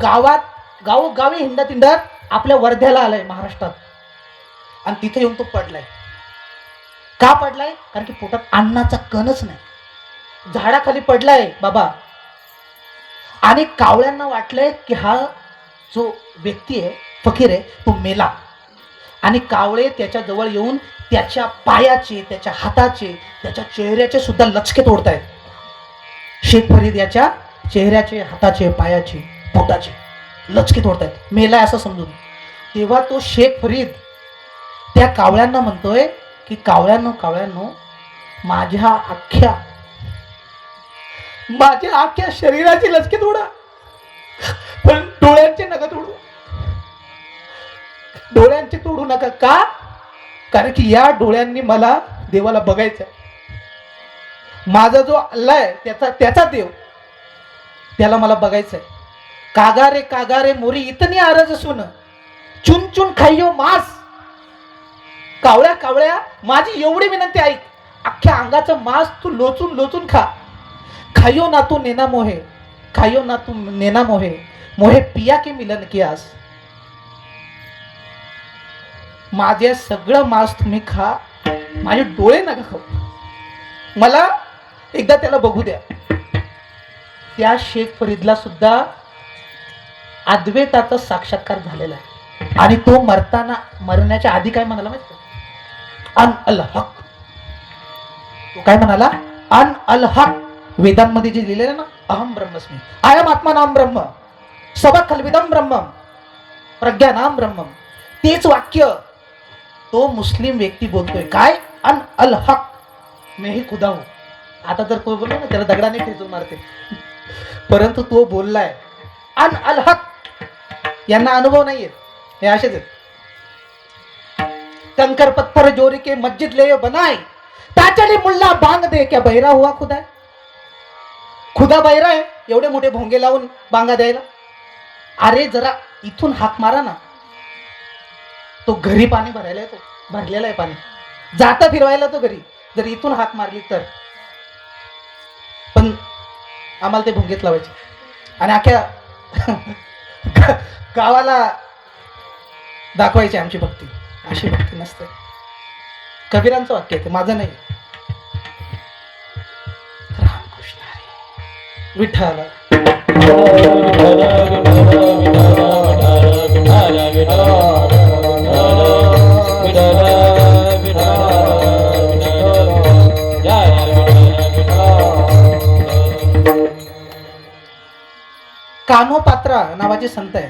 गावोगावी हिंडत हिंडत आपल्या वर्ध्याला आलाय, महाराष्ट्रात. आणि तिथे येऊन तो पडलाय. का पडलाय? कारण की पोटात अन्नाचा कणच नाही. झाडाखाली पडलाय बाबा. आणि कावळ्यांना वाटलंय की हा जो व्यक्ती आहे, फकीर आहे, तो मेला. आणि कावळे त्याच्या जवळ येऊन त्याच्या पायाचे, त्याच्या हाताचे, त्याच्या चेहऱ्याचे सुद्धा लचके तोडतायत. शेख फरीद याच्या चेहऱ्याचे, हाताचे, पायाचे, पोटाचे लचके तोडतायत, मेलाय असं समजून. तेव्हा तो शेख फरीद त्या कावळ्यांना म्हणतोय की कावळ्यांनो, माझ्या अख्ख्या शरीराची लचके तोडा, पण डोळ्यांचे नका तोडू. डोळ्यांचे तोडू नका. का? कारण की या डोळ्यांनी मला देवाला बघायचं. माझा जो अल्लाह आहे, त्याचा देव, त्याला मला बघायचंय. कागारे मोरी इतनी आरज सुन, चुन चुन खाइयो मांस. कावळ्या माझी एवढी विनंती ऐक, अख्ख्या अंगाचं मांस तू लोचून लोचून खा. खाइयो ना तू नेना मोहे, खाइयो ना तू नेना मोहे, मोहे पिया के मिलन की आस. माझे सगळं मांस तुम्ही खा, माझे डोळे नका खाऊ. मला एकदा त्याला बघू द्या. त्या शेख फरीदला सुद्धा अद्वैताचा साक्षात्कार झालेला आहे. आणि तो मरण्याच्या आधी काय म्हणाला माहिती का? अन अल हक. तो काय म्हणाला? अन अल हक. वेदांमध्ये जे लिहिलेलं ना, अहम ब्रह्मस्मी, आयम आत्मा नाम ब्रह्म, सबक खलविदम ब्रह्मम, प्रज्ञा नाम ब्रह्मम. तेच वाक्य तो मुस्लिम व्यक्ती बोलतोय. काय? अन अल हक मैं ही खुदा हूं. आता जर कोणी बोललो ना, त्याला दगडाने खेचून मारते. परंतु तो बोललाय अन अल हक. यांना अनुभव नाहीये, हे असेच आहेत. कंकर पत्थर जोड़ के मस्जिद ले बनाए, ताचड़ी मुल्ला बांग दे, क्या बहिरा हुआ खुदा? खुदा बहिरा आहे एवढे मोठे भोंगे लावून बांगा द्यायला? अरे जरा इथून हाक मारा ना. तो घरी पाणी भरायला येतो, भरलेला आहे पाणी, जाता फिरवायला तो घरी, जर इथून हाक मारली तर. पण आम्हाला ते भोंगेच लावायचे आणि अख्ख्या गावाला दाखवायची आमची भक्ती. अशी भक्ती नसते. कबीरांचं वाक्य आहे ते, माझं नाही. रामकृष्ण हरी विठ्ठल. कान्होपात्रा नावाचे संत आहे,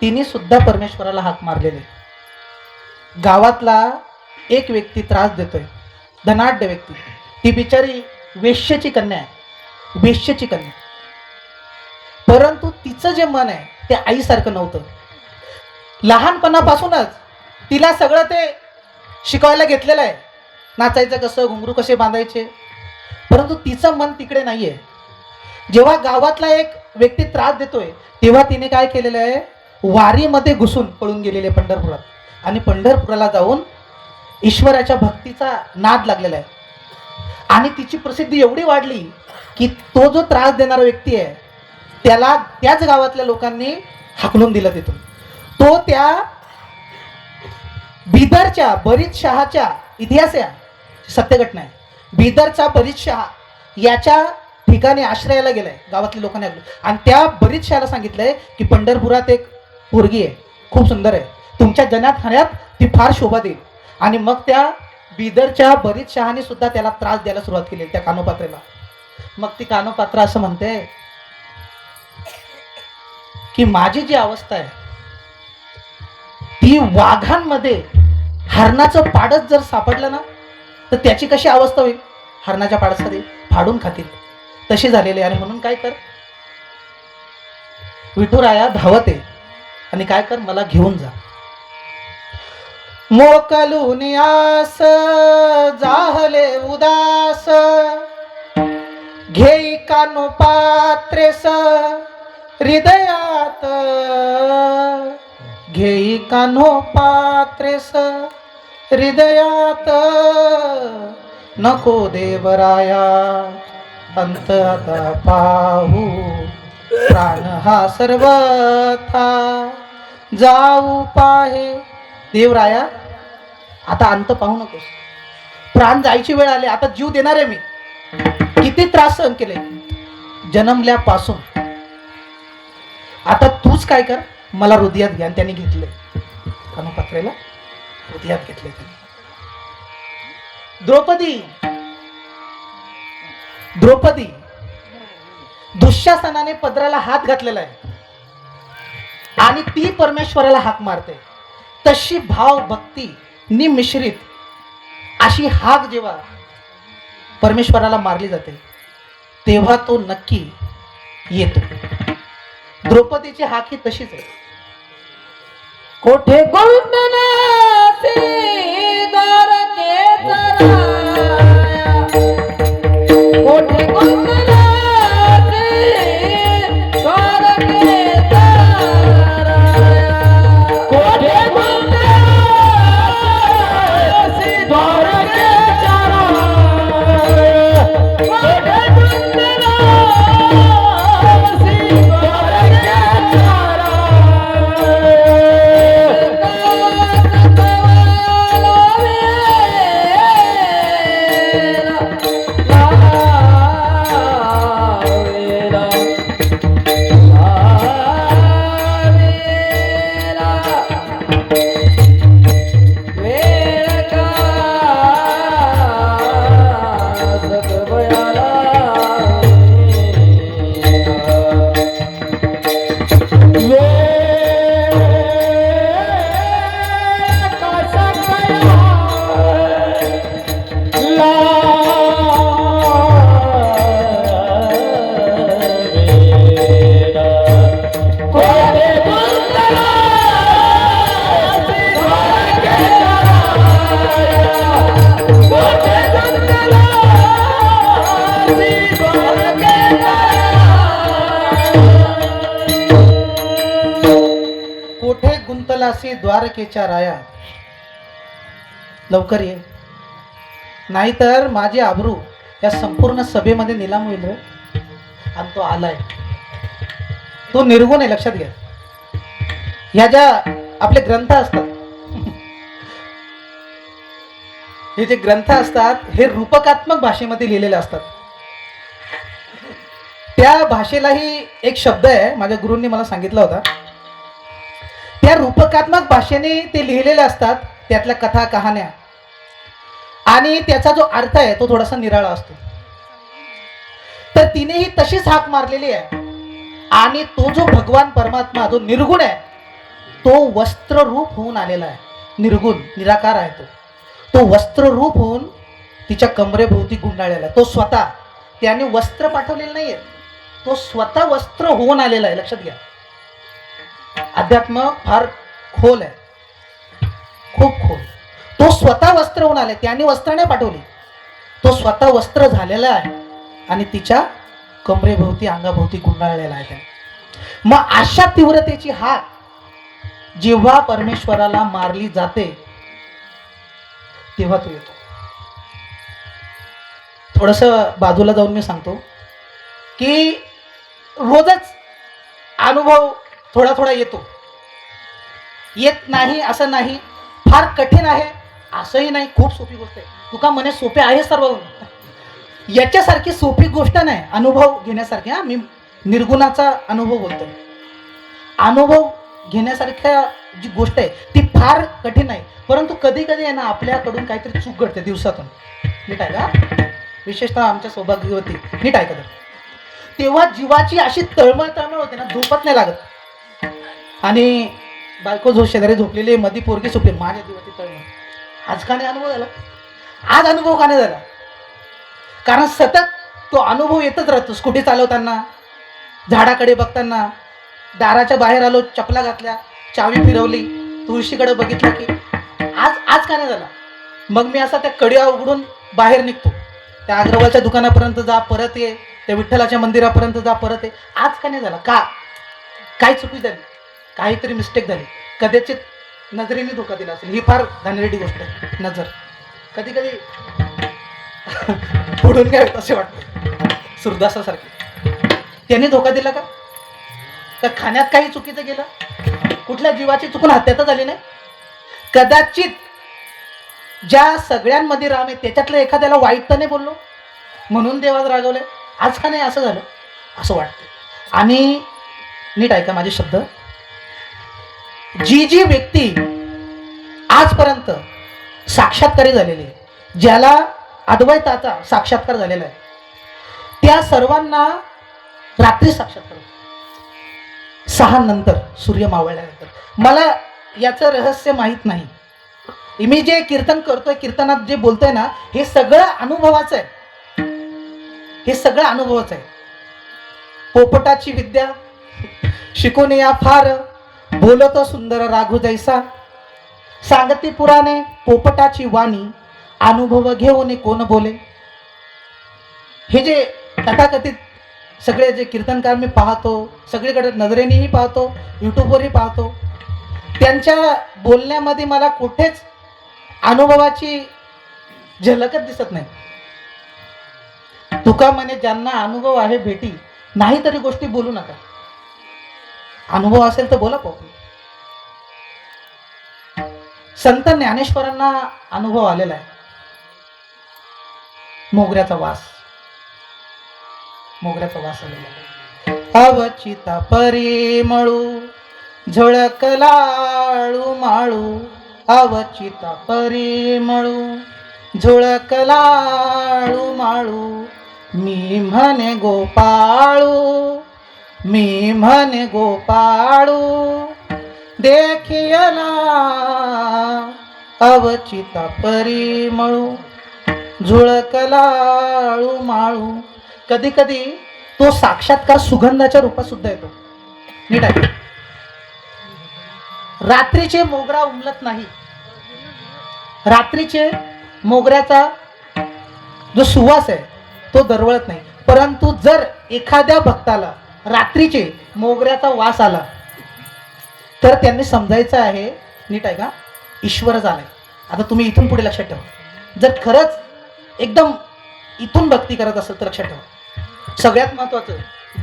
तिने सुद्धा परमेश्वराला हाक मारलेले. गावातला एक व्यक्ती त्रास देतोय, धनाढ्य व्यक्ती, ती बिचारी वेश्येची कन्या आहे, वेश्येची कन्या. परंतु तिचं जे मन आहे ते आईसारखं नव्हतं. लहानपणापासूनच तिला सगळं ते शिकवायला घेतलेलं आहे, नाचायचं कसं, घुंगरू कसे बांधायचे, परंतु तिचं मन तिकडे नाहीये. जेव्हा गावातला एक व्यक्ती त्रास देतोय तेव्हा तिने काय केलेलं आहे, वारीमध्ये घुसून पळून गेलेले पंढरपुरात, आणि पंढरपुराला जाऊन ईश्वराच्या भक्तीचा नाद लागलेला आहे. आणि तिची प्रसिद्धी एवढी वाढली की तो जो त्रास देणारा व्यक्ती आहे त्याला त्याच गावातल्या लोकांनी हाकलून दिलं तिथून. तो त्या बिदरच्या बरीच शहाच्या इतिहास आहे, सत्यघटना आहे. बिदरचा बरीच शहा याच्या ठिकाणी आश्रयाला गेलाय, गावातल्या लोकांनी ऐकलं, आणि त्या बरीच शहाला सांगितलंय की पंढरपुरात एक पोरगी आहे, खूप सुंदर आहे, तुमच्या जनात खाण्यात ती फार शोभा देईल. आणि मग त्या बिदरच्या बरीच शहाने सुद्धा त्याला त्रास द्यायला सुरुवात केली, त्या कान्होपात्रेला. मग ती कान्होपात्रा असं म्हणते की माझी जी अवस्था आहे ती वाघांमध्ये हरणाचं पाडच जर सापडलं ना तर त्याची कशी अवस्था होईल, हरणाच्या पाडसामध्ये फाडून खातील, तशी झालेली. आणि म्हणून काय कर, विठुराया धावत आहे आणि काय कर, मला घेऊन जा. मोकलून आस जाहले उदास, घेई कान्होपात्रेस हृदयात, घेई कान्होपात्रेस हृदयात. नको देवराया अंत आता पाहू, प्राण हा सर्वथा जाऊ पाहे. देवराया आता अंत पाहू नकोस, प्राण जायची वेळ आली, आता जीव देणार आहे मी. किती त्रास सहन केले जन्मल्यापासून, आता तूच काय कर, मला हृदयात घ्या. त्यांनी घेतले, कान्होपात्रेला हृदयात घेतले त्यांनी. द्रौपदी दुःशासनाने पदराला हात घातलेला आहे आणि ती परमेश्वराला हाक मारते. तशी भाव भक्ती नि मिश्रित अशी हाक जेव्हा परमेश्वराला मारली जाते तेव्हा तो नक्की येतो. द्रौपदीची हाक ही तशीच आहे. कोठे गोंधनाचे द्वारके चराया, कोठे गोंधनाचे द्वारके चराया, कोठे गोंधनाचे द्वारके चराया, कोठे गोंधनाचे द्वारके चराया. रहिवासी द्वारकेच्या राया, लवकर ये, नाहीतर माझी आबरू या संपूर्ण सभेमध्ये निलाम होईल रे. आणि तो आलाय, तो निर्गुण आहे, लक्षात घ्या. ह्या ज्या आपले ग्रंथ असतात, हे जे ग्रंथ असतात हे रूपकात्मक भाषेमध्ये लिहिलेले असतात. त्या भाषेलाही एक शब्द आहे, माझ्या गुरूंनी मला सांगितला होता. त्या रूपकात्मक भाषेने ते लिहिलेले असतात, त्यातल्या कथा कहाण्या, आणि त्याचा जो अर्थ आहे तो थोडासा निराळा असतो. तर तिनेही तशीच हाक मारलेली आहे. आणि तो जो भगवान परमात्मा जो निर्गुण आहे तो वस्त्र रूप होऊन आलेला आहे. निर्गुण निराकार आहे तो वस्त्र रूप होऊन तिच्या कमरेभोवती गुंडाळलेला आहे. तो स्वतः, त्याने वस्त्र पाठवलेलं नाहीये, तो स्वतः वस्त्र होऊन आलेला आहे. लक्षात घ्या, अध्यात्म फार खोल आहे, खूप खोल. तो स्वतः वस्त्र होऊन आले, त्याने वस्त्र नाही पाठवली, तो स्वतः वस्त्र झालेला आहे आणि तिच्या कमरेभोवती अंगाभोवती गुंडाळलेला आहे त्याने. मग अशा तीव्रतेची हाक जेव्हा परमेश्वराला मारली जाते तेव्हा तो येतो. थोडस बाजूला जाऊन मी सांगतो की रोजच अनुभव थोडा थोडा येतो, येत नाही असं नाही, फार कठीण आहे असंही नाही, खूप सोपी गोष्ट आहे. तुका म्हणे सोपे आहे सर्व, याच्यासारखी सोपी गोष्ट नाही अनुभव घेण्यासारखी. हा, मी निर्गुणाचा अनुभव बोलतोय. अनुभव घेण्यासारख्या जी गोष्ट आहे ती फार कठीण आहे, परंतु कधी कधी आहे ना आपल्याकडून काहीतरी चूक घडते दिवसातून. नीट आहे का, विशेषतः आमच्या सौभाग्यवती नीट आहे का, तेव्हा जीवाची अशी तळमळ तळमळ होते ना, झोपत नाही लागत. आणि बायको शेजारी झोपलेली, मधी पोरगी झोपली, माझ्या जीवाची तळमळ. आज का नाही अनुभव झाला, आज अनुभव का नाही झाला, कारण सतत तो अनुभव येतच राहतो. स्कूटी चालवताना, झाडाकडे बघताना, दाराच्या बाहेर आलो, चपला घातल्या, चावी फिरवली, तुळशीकडे बघितलं की आज का नाही झाला. मग मी असा त्या कड्या उघडून बाहेर निघतो, त्या अग्रवालच्या दुकानापर्यंत जा, परत ये, त्या विठ्ठलाच्या मंदिरापर्यंत जा, परत ये. आज का नाही झाला, का काय चुकी झाली, काहीतरी मिस्टेक झाली, कदाचित नजरेने धोका दिला असेल. ही फार घाणेरडी गोष्ट आहे, नजर. कधी कधी पुढून काय होतं असे वाटतं, सुरदासासारखे. त्याने धोका दिला का, तर खाण्यात काही चुकीचं गेलं, कुठल्या जीवाची चुकून हत्यातच झाली नाही. कदाचित ज्या सगळ्यांमध्ये राम आहे त्याच्यातलं एखाद्याला वाईट तर नाही बोललो म्हणून देवाज रागवले. आज का नाही असं झालं असं वाटतं. आणि नीट ऐका माझे शब्द, जी व्यक्ती आजपर्यंत साक्षात्कारी झालेली आहे, ज्याला अद्वैताचा साक्षात्कार झालेला आहे, त्या सर्वांना रात्री साक्षात्कार 6 नंतर, सूर्य मावळल्यानंतर. मला याचं रहस्य माहीत नाही. मी जे कीर्तन करतोय, कीर्तनात जे बोलतोय ना, हे सगळं अनुभवाचं आहे, हे सगळं अनुभवाचं आहे. पोपटाची विद्या शिकून या फार, बोलतो सुंदर राघू जैसा, सांगती पुराणे पोपटाची वाणी, अनुभव घेऊन कोण बोले. हे जे तथाकथित सगळे जे कीर्तनकार मी पाहतो, सगळीकडे नजरेनेही पाहतो, यूट्यूबवरही पाहतो, त्यांच्या बोलण्यामध्ये मला कुठेच अनुभवाची झलकच दिसत नाही. तुका म्हणे ज्यांना अनुभव आहे भेटी, नाही तरी गोष्टी बोलू नका. अनुभव असेल तर बोला. पाहू, संत ज्ञानेश्वरांना अनुभव आलेला आहे. मोगऱ्याचा वास आलेला आहे. अवचिता परिमळू झुळकलाळू माळू, अवचिता परिमळू झुळकलाळू माळू, मी म्हणे गोपाळू, मी म्हणे गोपाळू, देखियला अवचिता परिमळू झुळकलाळू माळू. कधी कधी तो साक्षात्कार सुगंधाच्या रूपात सुद्धा येतो. नीट आहे, रात्रीचे मोगरा उमलत नाही, रात्रीचे मोगऱ्याचा जो सुवास आहे तो दरवळत नाही, परंतु जर एखाद्या भक्ताला रात्रीचे मोगऱ्याचा वास आला तर त्यांनी समजायचं आहे नीट आहे का? ईश्वरच आलाय. आता तुम्ही इथून पुढे लक्षात ठेवा, जर खरंच एकदम इथून भक्ती करत असेल तर लक्षात ठेवा, सगळ्यात महत्वाचं,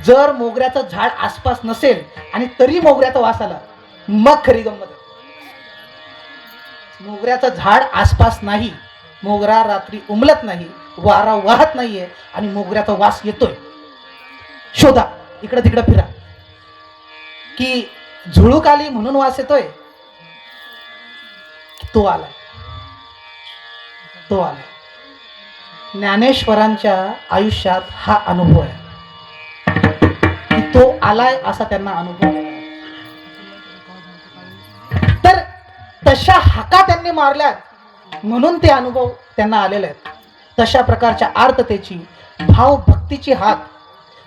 जर मोगऱ्याचं झाड आसपास नसेल आणि तरी मोगऱ्याचा वास आला, मग खरी गंमत आहे. मोगऱ्याचं झाड आसपास नाही, मोगरा रात्री उमलत नाही, वारा वाहत नाहीये आणि मोगऱ्याचा वास येतोय, शोधा, इकडे तिकडे फिरा. की झुळूक आली म्हणून वास येतोय, तो आलाय, तो आलाय. ज्ञानेश्वरांच्या आयुष्यात हा अनुभव आहे की तो आलाय असा त्यांना अनुभव आहे. तर तशा हाका त्यांनी मारल्यात म्हणून ते अनुभव त्यांना आलेले आहेत. तशा प्रकारच्या आर्ततेची, भाव भक्तीची हाक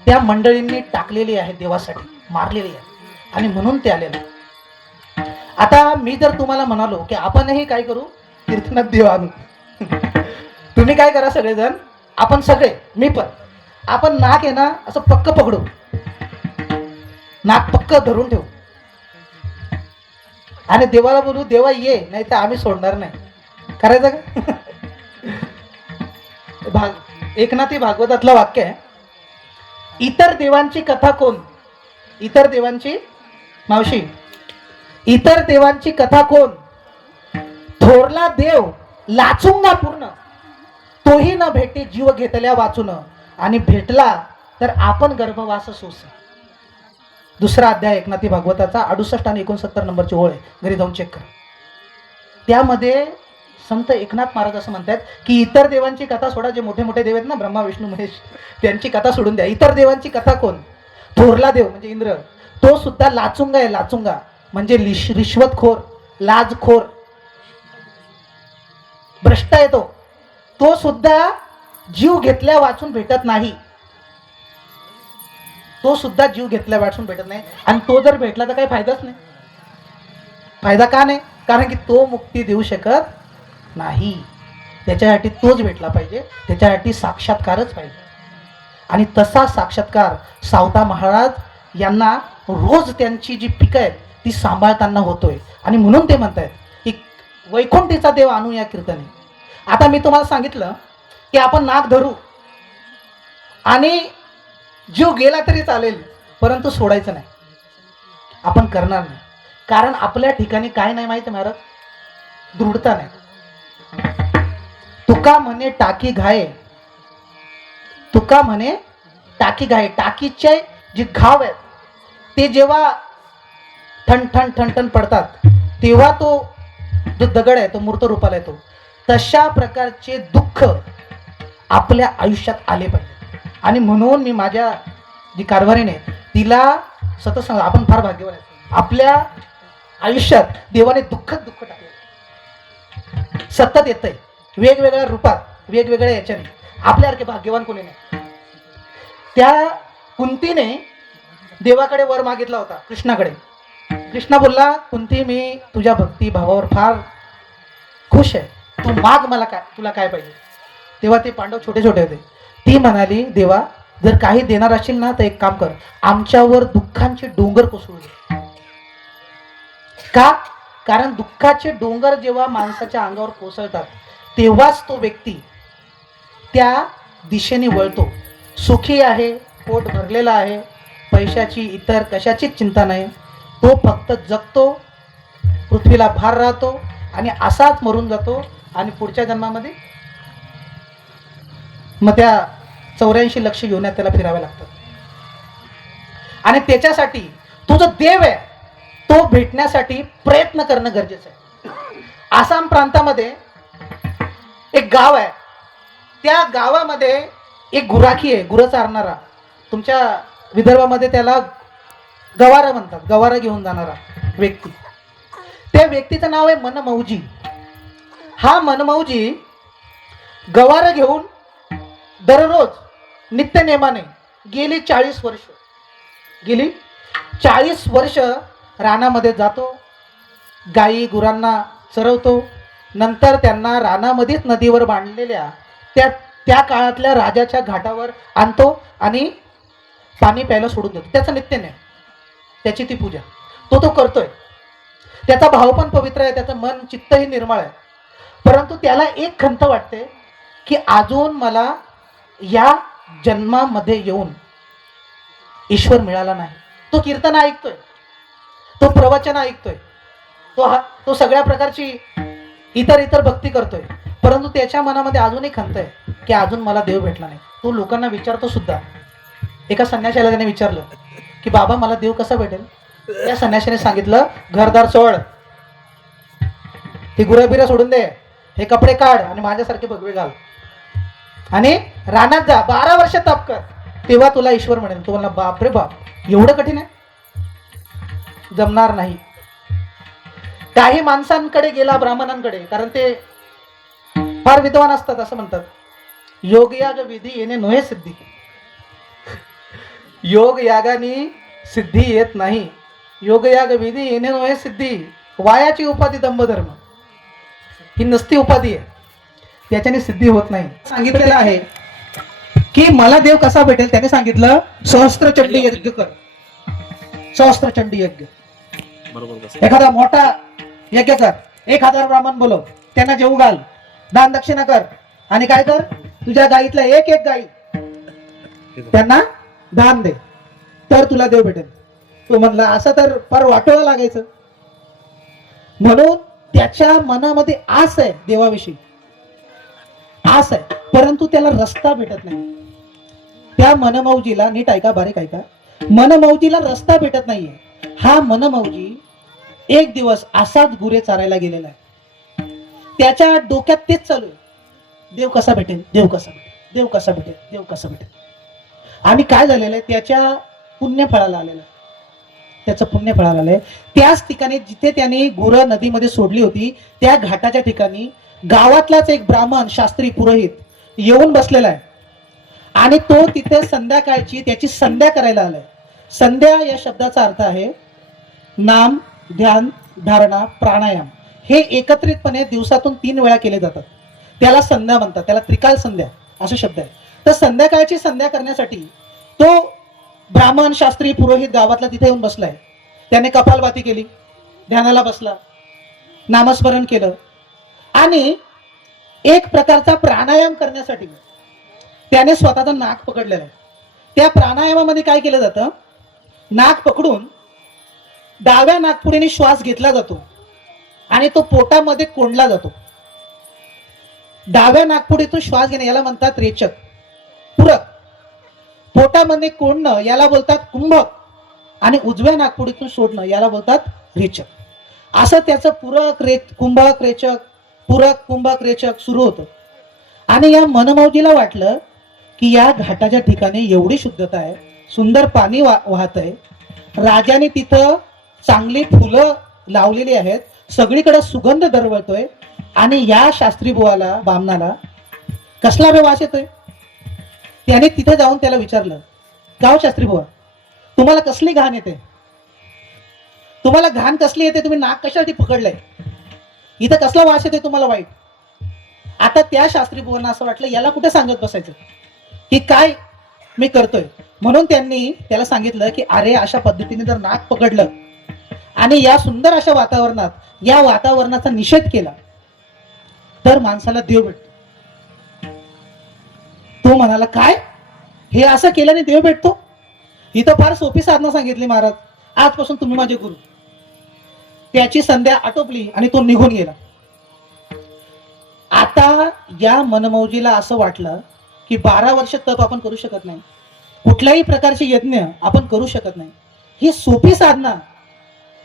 त्या मंडळींनी टाकलेली आहे, देवासाठी मारलेली आहे आणि म्हणून ते आलेले. आता मी जर तुम्हाला म्हणालो की आपणही काय करू, कीर्तनात देव आणू, तुम्ही काय करा सगळेजण, आपण सगळे, मी पण, आपण नाक आहे ना असं पक्क पकडू, नाक पक्क धरून ठेवू आणि देवाला बोलू, देवा ये, नाही तर आम्ही सोडणार नाही. करायचं का? एकनाथी भागवतातलं वाक्य आहे, इतर देवांची कथा कोण, इतर देवांची, मावशी, इतर देवांची कथा कोण, थोरला देव लाचुंगा पूर्ण, तोही न भेटे जीव घेतल्या वाचून, आणि भेटला तर आपण गर्भवास सोसे. दुसरा अध्याय एकनाथी भागवताचा 68 आणि 69 नंबरची ओळ आहे, घरी जाऊन चेक करा. त्यामध्ये संत एकनाथ महाराज असं म्हणतात की इतर देवांची कथा सोडा, जे मोठे मोठे देव आहेत ना, ब्रह्मा विष्णू महेश, त्यांची कथा सोडून द्या. इतर देवांची कथा कोण, थोरला देव म्हणजे इंद्र, तो सुद्धा लाचुंगा आहे, लाचुंगा म्हणजे रिश्वतखोर, लाजखोर, भ्रष्ट आहे तो, तो सुद्धा जीव घेतल्या वाचून भेटत नाही, तो सुद्धा जीव घेतल्या वाचून भेटत नाही. आणि तो जर भेटला तर काही फायदाच नाही. फायदा का नाही? कारण की तो मुक्ती देऊ शकत नाही. त्याच्यासाठी तोच भेटला पाहिजे, त्याच्यासाठी साक्षात्कारच पाहिजे. आणि तसा साक्षात्कार सावता महाराज यांना रोज त्यांची जी पिकं आहेत ती सांभाळताना होतोय. आणि म्हणून ते म्हणतायत की वैकुंठीचा देव आणू या कीर्तने. आता मी तुम्हाला सांगितलं की आपण नाक धरू आणि जीव गेला तरी चालेल, परंतु सोडायचं नाही, आपण करणार नाही. कारण आपल्या ठिकाणी काय नाही माहिती महाराज, दृढता नाही. तुका म्हणे टाकी घाये, तुका म्हणे टाकी घाये, टाकीचे जे घाव आहेत ते जेव्हा ठणठण ठणठण पडतात तेव्हा तो जो दगड आहे तो मूर्त रूपाला येतो. तशा प्रकारचे दुःख आपल्या आयुष्यात आले पाहिजे. आणि म्हणून मी माझ्या जी कारभारीने तिला सतत सांगा, आपण फार भाग्यवान आहे, आपल्या आयुष्यात देवाने दुःख टाकले, सतत येतंय वेगवेगळ्या रूपात, वेगवेगळ्या याच्याने. आपल्यासारखे भाग्यवान कोणी नाही. त्या कुंतीने देवाकडे वर मागितला होता, कृष्णाकडे. कृष्णा बोलला, कुंती मी तुझ्या भक्ती भावावर फार खुश आहे, तू माग मला, काय तुला काय पाहिजे. तेव्हा ते पांडव छोटे छोटे होते. ती म्हणाली, देवा जर काही देणार असेल ना तर एक काम कर, आमच्यावर दुःखांचे डोंगर कोसळू दे. का? कारण दुःखाचे डोंगर जेव्हा माणसाच्या अंगावर कोसळतात तेव्हाच तो व्यक्ती त्या दिशेने वळतो. सुखी आहे, पोट भरलेला आहे, पैशाची इतर कशाचीच चिंता नाही, तो फक्त जगतो, पृथ्वीला भार राहतो आणि असाच मरून जातो. आणि पुढच्या जन्मामध्ये मग त्या 84 लक्ष घेऊन त्याला फिरावे लागतात. आणि त्याच्यासाठी तो जो देव आहे तो भेटण्यासाठी प्रयत्न करणं गरजेचं आहे. आसाम प्रांतामध्ये एक गाव आहे, त्या गावामध्ये एक गुराखी आहे, गुरं चारणारा. तुमच्या विदर्भामध्ये त्याला गवारा म्हणतात, गवारा घेऊन जाणारा व्यक्ती. त्या व्यक्तीचं नाव आहे मनमौजी. हा मनमौजी गवारा घेऊन दररोज नित्यनेमाने गेली 40 वर्ष रानामध्ये जातो, गायी गुरांना चरवतो. नंतर त्यांना रानामध्येच नदीवर बांधलेल्या त्या काळातल्या राजाच्या घाटावर आणतो आणि पाणी प्यायला सोडून देतो. त्याचं नित्यनेम, त्याची ती पूजा तो करतोय. त्याचा भाव पण पवित्र आहे, त्याचं मन चित्तही निर्मळ आहे. परंतु त्याला एक खंत वाटते की अजून मला या जन्मामध्ये येऊन ईश्वर मिळाला नाही. तो कीर्तन ऐकतोय, तो प्रवचन ऐकतोय, तो सगळ्या प्रकारची इतर भक्ती करतोय, परंतु त्याच्या मनामध्ये अजूनही खंत आहे की अजून मला देव भेटला नाही. तो लोकांना विचारतो सुद्धा. एका संन्याशाला त्याने विचारलं की बाबा मला देव कसा भेटेल? त्या संन्याशाने सांगितलं, घरदार सोड, ही गुरबिरं सोडून दे, हे कपडे काढ आणि माझ्यासारखे भगवे घाल आणि रानात जा, 12 वर्ष तप कर, तेव्हा तुला ईश्वर म्हणेल. तो म्हणला बापरे बाप, एवढं कठीण आहे? जमणार नाही. काही माणसांकडे गेला, ब्राह्मणांकडे, कारण ते फार विद्वान असतात. असं म्हणतात, योग याग विधी येणे नोहे सिद्धी. योग यागाने सिद्धी येत नाही. योग याग विधी येणे नोहे सिद्धी. वायाची उपाधी दंभधर्म ही नसती उपाधी आहे, त्याच्याने सिद्धी होत नाही. सांगितलेलं आहे की मला देव कसा भेटेल. त्याने सांगितलं सहस्त्रचंडी यज्ञ कर. सहस्त्रचंडी यज्ञ, एखादा मोठा यज्ञ कर, 1000 ब्राह्मण बोलव, त्यांना जेवू घाल, दान दक्षिणा कर आणि काय कर, तुझ्या गाईतला एक गाई त्यांना दान दे, तर तुला देव भेटेल. तो म्हणला असं तर फार वाटोळं लागायचं. म्हणून त्याच्या मनामध्ये आस आहे, देवाविषयी आस आहे, परंतु त्याला रस्ता भेटत नाही. त्या मनमौजीला, नीट ऐका, बारीक ऐका, मनमौजीला रस्ता भेटत नाहीये. हा मनमौजी एक दिवस असाच गुरे चारायला गेलेला आहे. त्याच्या डोक्यात तेच चालू आहे, देव कसा भेटेल, देव कसा भेटेल, देव कसा भेटेल, देव कसा भेटेल. आणि काय झालेलं आहे, त्याच्या पुण्यफळाला आलेलं आहे. त्याचं पुण्यफळाला आलंय. त्याच ठिकाणी जिथे त्याने गुरं नदीमध्ये सोडली होती, त्या घाटाच्या ठिकाणी गावातलाच एक ब्राह्मण, शास्त्री, पुरोहित येऊन बसलेला आहे. आणि तो तिथे संध्याकाळची त्याची संध्या करायला आलाय. संध्या या शब्दाचा अर्थ आहे नाम, ध्यान, धारणा, प्राणायाम. हे एकत्रितपणे दिवसातून 3 वेळा केले जातात. त्याला संध्या म्हणतात, त्याला त्रिकाल संध्या असा शब्द आहे. तर संध्याकाळची संध्या करण्यासाठी तो ब्राह्मण, शास्त्री, पुरोहित गावातला तिथे येऊन बसलाय. त्याने कपालभाती केली, ध्यानाला बसला, नामस्मरण केलं आणि एक प्रकारचा प्राणायाम करण्यासाठी त्याने स्वतःचा नाक पकडलेला आहे. त्या प्राणायामामध्ये काय केलं जातं, नाक पकडून डाव्या नाकपुडीने श्वास घेतला जातो आणि तो पोटामध्ये कोंडला जातो. डाव्या नाकपुडीतून श्वास घेणे याला म्हणतात रेचक. पूरक पोटामध्ये कोंडणं याला बोलतात कुंभक आणि उजव्या नाकपुडीतून सोडणं याला बोलतात रेचक. असं त्याचं पूरक, कुंभक, रेचक, पूरक, कुंभक, रेचक सुरू होतं. आणि या मनमौजीला वाटलं की या घाटाच्या ठिकाणी एवढी शुद्धता आहे, सुंदर पाणी वाहत आहे, राजाने तिथं चांगली फुलं लावलेली आहेत, सगळीकडे सुगंध दरवळतोय आणि या शास्त्री बुवाला, बामणाला कसला बे वास येतोय. त्याने तिथे जाऊन त्याला विचारलं, गाव शास्त्री बुवा, तुम्हाला कसली घाण येते, तुम्हाला घाण कसली येते, तुम्ही नाक कशासाठी पकडलंय, इथं कसला वास येतोय तुम्हाला वाईट. आता त्या शास्त्री बुवांना असं वाटलं याला कुठे सांगत बसायचं की काय मी करतोय. म्हणून त्यांनी त्याला सांगितलं की अरे अशा पद्धतीने जर नाक पकडलं आणि या सुंदर अशा वातावरणात, या वातावरणाचा निषेध केला तर माणसाला देव भेटतो. तो म्हणाला काय, हे असं केल्याने देव भेटतो? ही तर फार सोपी साधना सांगितली महाराज, आजपासून तुम्ही माझे गुरु. त्याची संध्या आटोपली आणि तो निघून गेला. आता या मनमौजीला असं वाटलं की 12 वर्ष तप आपण करू शकत नाही, कुठल्याही प्रकारचे यज्ञ आपण करू शकत नाही, ही सोपी साधना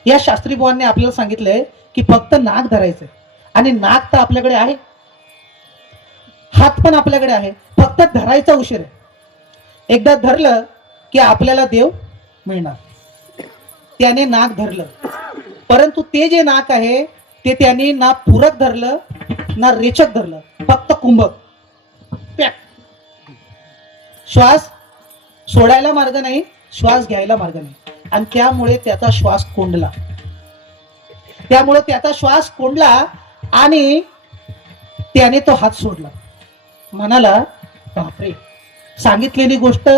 या शास्त्री बुवांनी आपल्याला सांगितलंय की फक्त नाक धरायचंय. आणि नाक तर आपल्याकडे आहे, हात पण आपल्याकडे आहे, फक्त धरायचा उशीर आहे. एकदा धरलं की आपल्याला देव मिळणार. त्याने नाक धरलं, परंतु ते जे नाक आहे ते त्यांनी ना पूरक धरलं ना रेचक धरलं, फक्त कुंभक. श्वास सोडायला मार्ग नाही, श्वास घ्यायला मार्ग नाही, आणि त्यामुळे त्याचा श्वास कोंडला. आणि त्याने तो हात सोडला. म्हणाला बापरे, सांगितलेली गोष्ट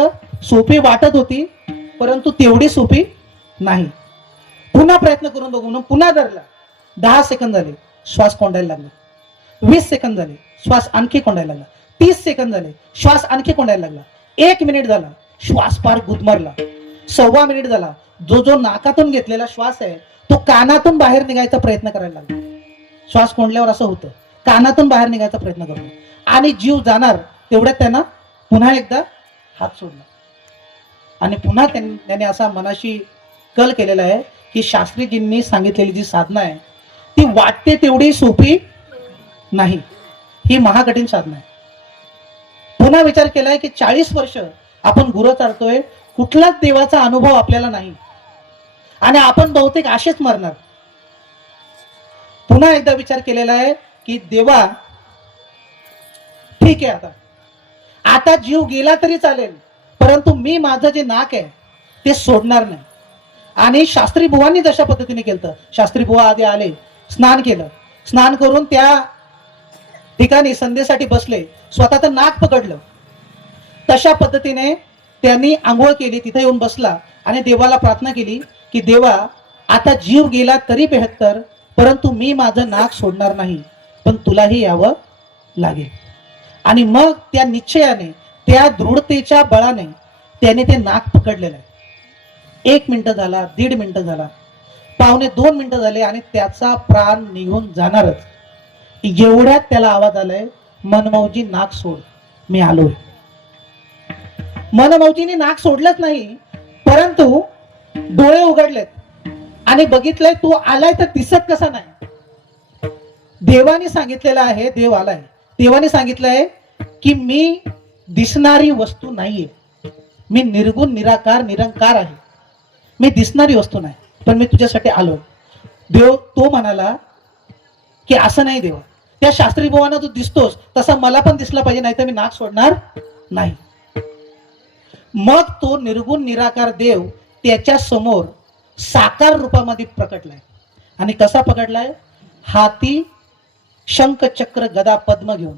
सोपी वाटत होती परंतु तेवढी सोपी नाही. पुन्हा प्रयत्न करून बघू, पुन्हा धरला. 10 सेकंद झाले, श्वास कोंडायला लागला. 20 सेकंद झाले, श्वास आणखी कोंडायला लागला. 30 सेकंद झाले, श्वास आणखी कोंडायला लागला. 1 मिनिट झाला, श्वास पार गुदमरला. 1.25 मिनिट झाला, जो नाकातून घेतलेला श्वास आहे तो कानातून बाहेर निघायचा प्रयत्न करायला लागला. श्वास कोंडल्यावर असं होतं, कानातून बाहेर निघायचा प्रयत्न करतो आणि जीव जाणार तेवढ्यात त्यांना पुन्हा एकदा हात सोडला. आणि पुन्हा त्याने असा मनाशी कल केलेला आहे की शास्त्रीजींनी सांगितलेली जी साधना आहे ती वाटते तेवढी सोपी नाही, ही महाकठीण साधना आहे. पुन्हा विचार केलाय की 40 वर्ष आपण गुरु चालतोय, कुठलाच देवाचा अनुभव आपल्याला नाही आणि आपण बहुतेक असेच मरणार. पुन्हा एकदा विचार केलेला आहे की देवा ठीक आहे, आता जीव गेला तरी चालेल, परंतु मी माझं जे नाक आहे ते सोडणार नाही. आणि शास्त्री बुवांनी जशा पद्धतीने केलं, शास्त्री बुवा आधी आले, स्नान केलं, स्नान करून त्या ठिकाणी संध्येसाठी बसले, स्वतःचं नाक पकडलं. तशा पद्धतीने त्यांनी आंघोळ केली, तिथे येऊन बसला आणि देवाला प्रार्थना केली की देवा आता जीव गेला तरी 72, परंतु मी माझं नाक सोडणार नाही, पण तुलाही यावं लागेल. आणि मग त्या निश्चयाने, त्या दृढतेच्या बळाने त्याने ते नाक पकडलेलं आहे. 1 मिनिट झाला, 1.5 मिनिट झाला, 1.25-2 मिनिटं झाले आणि त्याचा प्राण निघून जाणारच. एवढ्यात त्याला आवाज आलाय, मनमौजी नाक सोड, मी आलोय. मनमौजीने नाक सोडलंच नाही, परंतु डोळे उघडलेत आणि बघितलंय तू आलाय तर दिसत कसा नाही. देवाने सांगितलेलं आहे, देव आलाय, देवाने सांगितलंय की मी दिसणारी वस्तू नाहीये, मी निर्गुण निराकार निरंकार आहे, मी दिसणारी वस्तू नाही, पण मी तुझ्यासाठी आलो. देव तो म्हणाला की असं नाही देवा, त्या शास्त्री बुवांना तू दिसतोस तसा मला पण दिसला पाहिजे, नाही तर मी नाक सोडणार नाही. मग तो निर्गुण निराकार देव त्याच्या समोर साकार रूपामध्ये प्रकटलाय. आणि कसा प्रकटलाय? हाती शंख चक्र गदा पद्म घेऊन.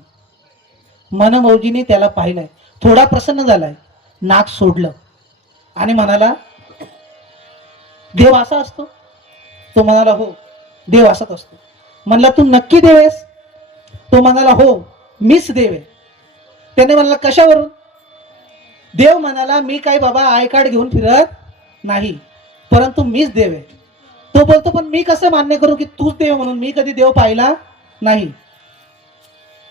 मनमौजीने त्याला पाहिलंय, थोडा प्रसन्न झालाय, नाक सोडलं आणि म्हणाला देव असा असतो? तो म्हणाला हो, देव असाच असतो. म्हणला तू नक्की देव आहेस? तो म्हणाला हो, मीच देव आहे. त्याने म्हणला कशावरून? देव म्हणाला मी काय बाबा आय कार्ड घेऊन फिरत नाही, परंतु मीच देव आहे. तो बोलतो पण मी कसं मान्य करू की तूच देव म्हणून, मी कधी देव पाहिला नाही.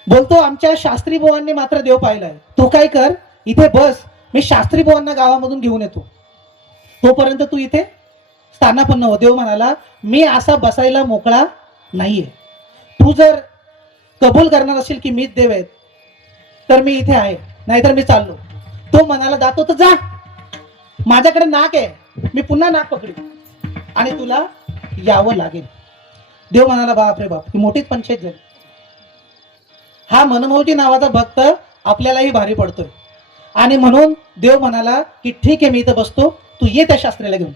बोलतो आमच्या शास्त्री बुवांनी मात्र देव पाहिलाय. तू काय कर, इथे बस, मी शास्त्री बुवांना गावामधून घेऊन येतो, तोपर्यंत तू इथे स्थानापन्न हो. देव म्हणाला मी असा बसायला मोकळा नाहीये, तू जर कबूल करणार असेल की मीच देव आहे तर मी इथे आहे, नाहीतर मी चाललो. तो म्हणाला जातो तर जा, माझ्याकडे नाक आहे, मी पुन्हा नाक पकडी आणि तुला यावं लागेल. देव म्हणाला बाप रे बाप, ही मोठीच पंचायत झाली. हा मनमौजी नावाचा भक्त आपल्यालाही भारी पडतोय. आणि म्हणून देव म्हणाला की ठीक आहे, मी इथं बसतो, तू ये त्या शास्त्रीला घेऊन.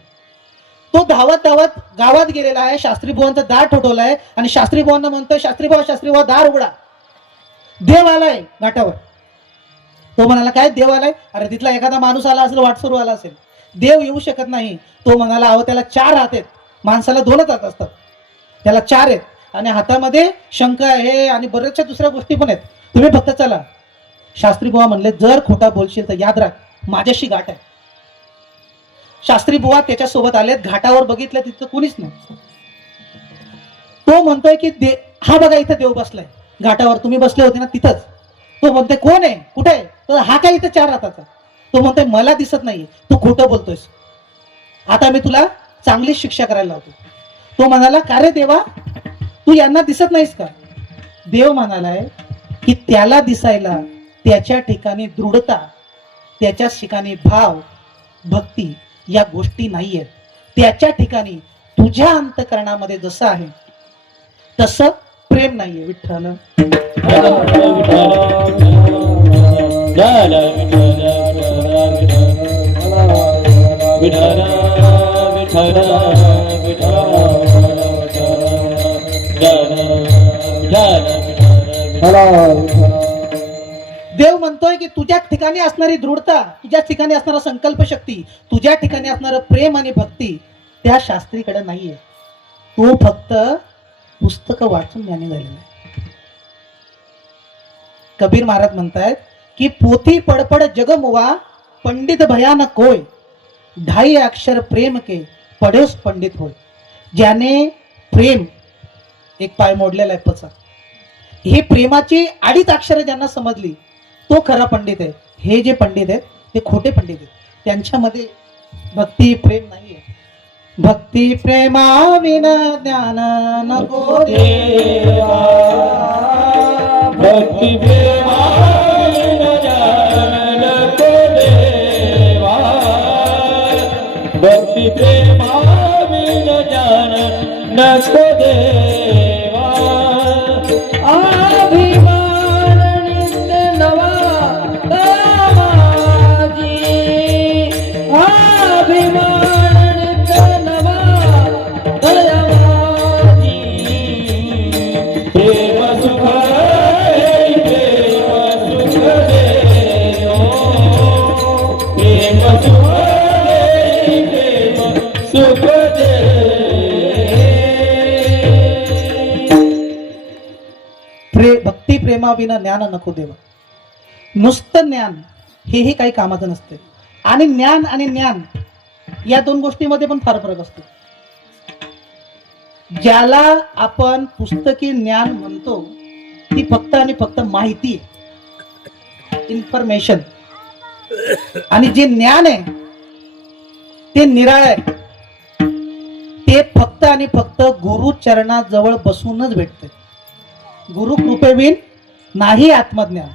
तो धावत धावत गावात गेलेला आहे, शास्त्री बुवांचा दार ठोठवलाय आणि शास्त्री बुवांना म्हणतोय शास्त्री बुवा दार उघडा, देव आलाय घाटावर. तो म्हणाला काय देव आलाय? अरे तिथला एखादा माणूस आला असेल, वाटसरू आला असेल, देव येऊ शकत नाही. तो म्हणाला अहो त्याला 4 हात आहेत, माणसाला 2च हात असतात, त्याला 4 आहेत आणि हातामध्ये शंख आहे आणि बऱ्याचशा दुसऱ्या गोष्टी पण आहेत, तुम्ही फक्त चला. शास्त्री बुवा म्हणले जर खोटा बोलशील तर याद राख माझ्याशी गाठ आहे. शास्त्री बुवा त्याच्यासोबत आलेत, घाटावर बघितलं तिथं कुणीच नाही. तो म्हणतोय की हा बघा इथं देव बसलाय घाटावर, तुम्ही बसले होते ना तिथंच. तो म्हणतोय कोण आहे, कुठे आहे? तर हा काय इथं 4 हाताचा. तो म्हणतोय मला दिसत नाहीये, तू खोटं बोलतोयस, आता मी तुला चांगली शिक्षा करायला लावतो. तो म्हणाला का रे देवा, तू यांना दिसत नाहीस का? देव म्हणालाय की त्याला दिसायला त्याच्या ठिकाणी दृढता, त्याच्या ठिकाणी भाव भक्ती या गोष्टी नाहीयेत. त्याच्या ठिकाणी तुझ्या अंतःकरणामध्ये जसं आहे तसं प्रेम नाहीये. विठ्ठल देव म्हणतोय की तुझ्या ठिकाणी असणारी दृढता, तुझ्या ठिकाणी असणारा संकल्प शक्ती, तुझ्या ठिकाणी असणारं प्रेम आणि भक्ती त्या शास्त्रीकडे नाहीये. तू फक्त पुस्तकं वाचून ज्ञानी झालेला आहे. कबीर महाराज म्हणतायत की पोथी पडपड जग मुवा, पंडित भयान कोय, ढाई अक्षर प्रेम के पडोस पंडित होय. ज्याने प्रेम, एक पाय मोडलेला आहे पचा, ही प्रेमाची 2.5 अक्षर ज्यांना समजली तो खरा पंडित आहे. हे जे पंडित आहेत ते खोटे पंडित आहेत. त्यांच्यामध्ये भक्ती प्रेम नाही आहे. भक्ती प्रेमा विना ज्ञान नको देवा, भक्ती प्रेमा विना ज्ञान नको देवा, भक्ती प्रेमा विना ज्ञान नको देवा. अभिमान नित्य नवा माझी, अभिमान नित्य नवा माझी. प्रेम सुख भक्ती प्रेमा विना ज्ञान नको देवा. नुसतं ज्ञान हेही काही कामाचं नसते. आणि ज्ञान आणि ज्ञान या दोन गोष्टीमध्ये पण फार फरक असतो. ज्याला आपण पुस्तकी ज्ञान म्हणतो ती फक्त आणि फक्त माहिती आहे, इन्फॉर्मेशन. आणि जे ज्ञान आहे ते निराळ आहे. ते फक्त आणि फक्त गुरु चरणाजवळ बसूनच भेटते. गुरु कृपेविन नाही आत्मज्ञान.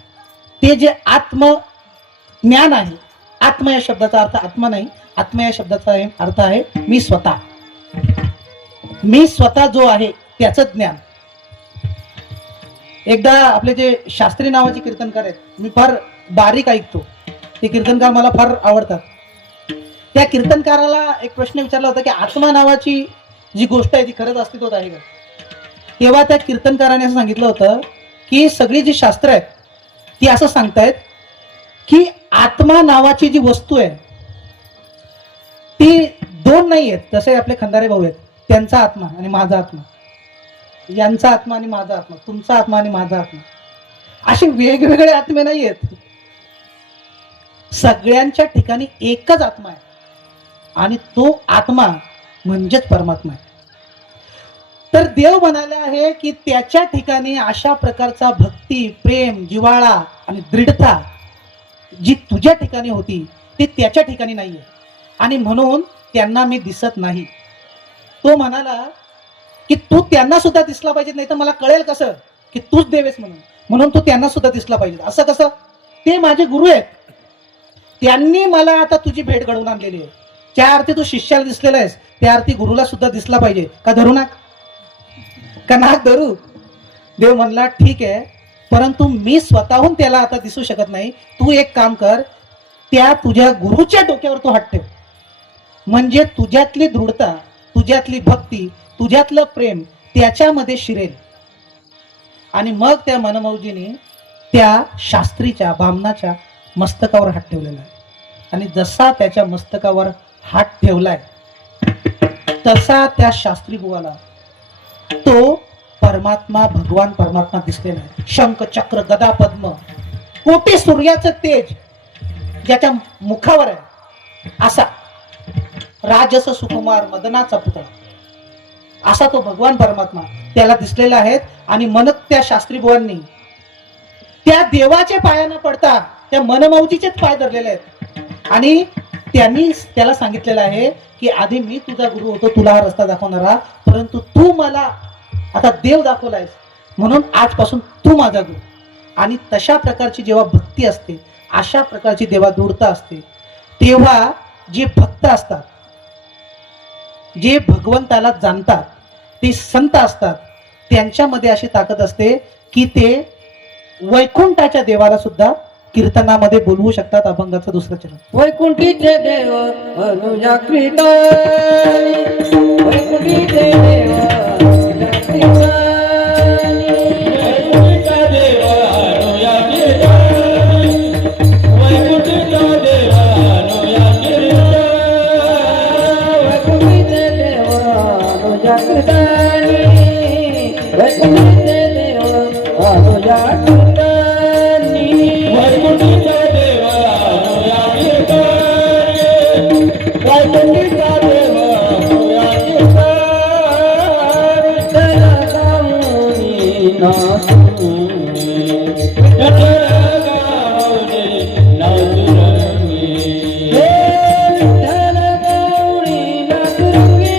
ते जे आत्मज्ञान आहे, आत्म या शब्दाचा अर्थ आत्मा नाही, आत्म या शब्दाचा अर्थ आहे मी स्वतः. मी स्वतः जो आहे त्याचं ज्ञान. एकदा आपले जे शास्त्री नावाचे कीर्तनकार आहेत, मी फार बारीक ऐकतो, ते कीर्तनकार मला फार आवडतात. त्या कीर्तनकाराला एक प्रश्न विचारला होता की आत्मा नावाची जी गोष्ट आहे ती खरंच अस्तित्वात आहे का. तेव्हा त्या कीर्तनकाराने असं सांगितलं होतं की सगळी जी शास्त्र आहेत ती असं सांगतायत की आत्मा नावाची जी वस्तू आहे ती दोन नाही आहेत. तसे आपले खंदारे भाऊ आहेत, त्यांचा आत्मा आणि माझा आत्मा, यांचा आत्मा आणि माझा आत्मा, तुमचा आत्मा आणि माझा आत्मा, असे वेगवेगळे आत्मे नाही आहेत. सगळ्यांच्या ठिकाणी एकच आत्मा आहे आणि तो आत्मा म्हणजेच परमात्मा आहे. तर देव म्हणाले आहे की त्याच्या ठिकाणी अशा प्रकारचा भक्ती, प्रेम, जिव्हाळा आणि दृढता जी तुझ्या ठिकाणी होती ती त्याच्या ठिकाणी नाहीये आणि म्हणून त्यांना मी दिसत नाही. तो म्हणाला की तू त्यांना सुद्धा दिसला पाहिजे, नाही तर मला कळेल कसं की तूच देव आहेस म्हणून. म्हणून तू त्यांना सुद्धा दिसला पाहिजे. असं कसं? ते माझे गुरु आहेत, त्यांनी मला आता तुझी भेट घडवून आणलेली आहे. ज्या अर्थी तू शिष्याला दिसलेला आहेस त्या अर्थी गुरुला सुद्धा दिसला पाहिजे. का धरू नाक, का नाक धरू? देव म्हणला ठीक आहे, परंतु मी स्वतःहून त्याला आता दिसू शकत नाही. तू एक काम कर, त्या तुझ्या गुरुच्या डोक्यावर तू हात ठेव, म्हणजे तुझ्यातली दृढता, तुझ्यातली भक्ती, तुझ्यातलं प्रेम त्याच्यामध्ये शिरेल. आणि मग त्या मनमौजीने त्या शास्त्रीच्या बामणाच्या मस्तकावर हात ठेवलेला आहे. आणि जसा त्याच्या मस्तकावर हात ठेवलाय तसा त्या शास्त्री बुवाला तो परमात्मा, भगवान परमात्मा दिसलेला आहे. शंख, चक्र, गदा, पद्म, कोटी सूर्याचं तेज ज्याच्या मुखावर आहे, असा राजस सुकुमार मदनाचा पुतळा, असा तो भगवान परमात्मा त्याला दिसलेला आहे. आणि म्हणत त्या शास्त्री बुवांनी त्या देवाच्या पायानं पडता त्या मनमौजीचेच पाय धरलेले आहेत आणि त्यांनी त्याला सांगितलेलं आहे की आधी मी तुझा गुरु होतो, तुला हा रस्ता दाखवणारा, परंतु तू मला आता देव दाखवलायस म्हणून आजपासून तू माझा गुरु. आणि तशा प्रकारची जेव्हा भक्ती असते, अशा प्रकारची देवादूरता असते, तेव्हा जे भक्त असतात, जे भगवंताला जाणतात, ते संत असतात, त्यांच्यामध्ये अशी ताकद असते की ते वैकुंठाच्या देवाला सुद्धा कीर्तनामध्ये बोलवू शकतात. अभंगाचं दुसरं चरण. वैकुंठीचे देव अनुजा कीर्तनी, वैकुंठीचे देव अनुजा कीर्तनी, वैकुंठीचा देव अनुजा कीर्तनी, वैकुंठीचा देव अनुजा कीर्तनी, वैकुंठीचे देव अनुजा कीर्तनी, कीर्तनी वैकुंठीचा देवा होया कीर्तनी वैकुंठीचा देवा होया कीर्तनी विठ्ठल गाऊनी नाचू विठ्ठल गावने नाचुरंगी हे विठ्ठल गाऊनी नाचुरंगी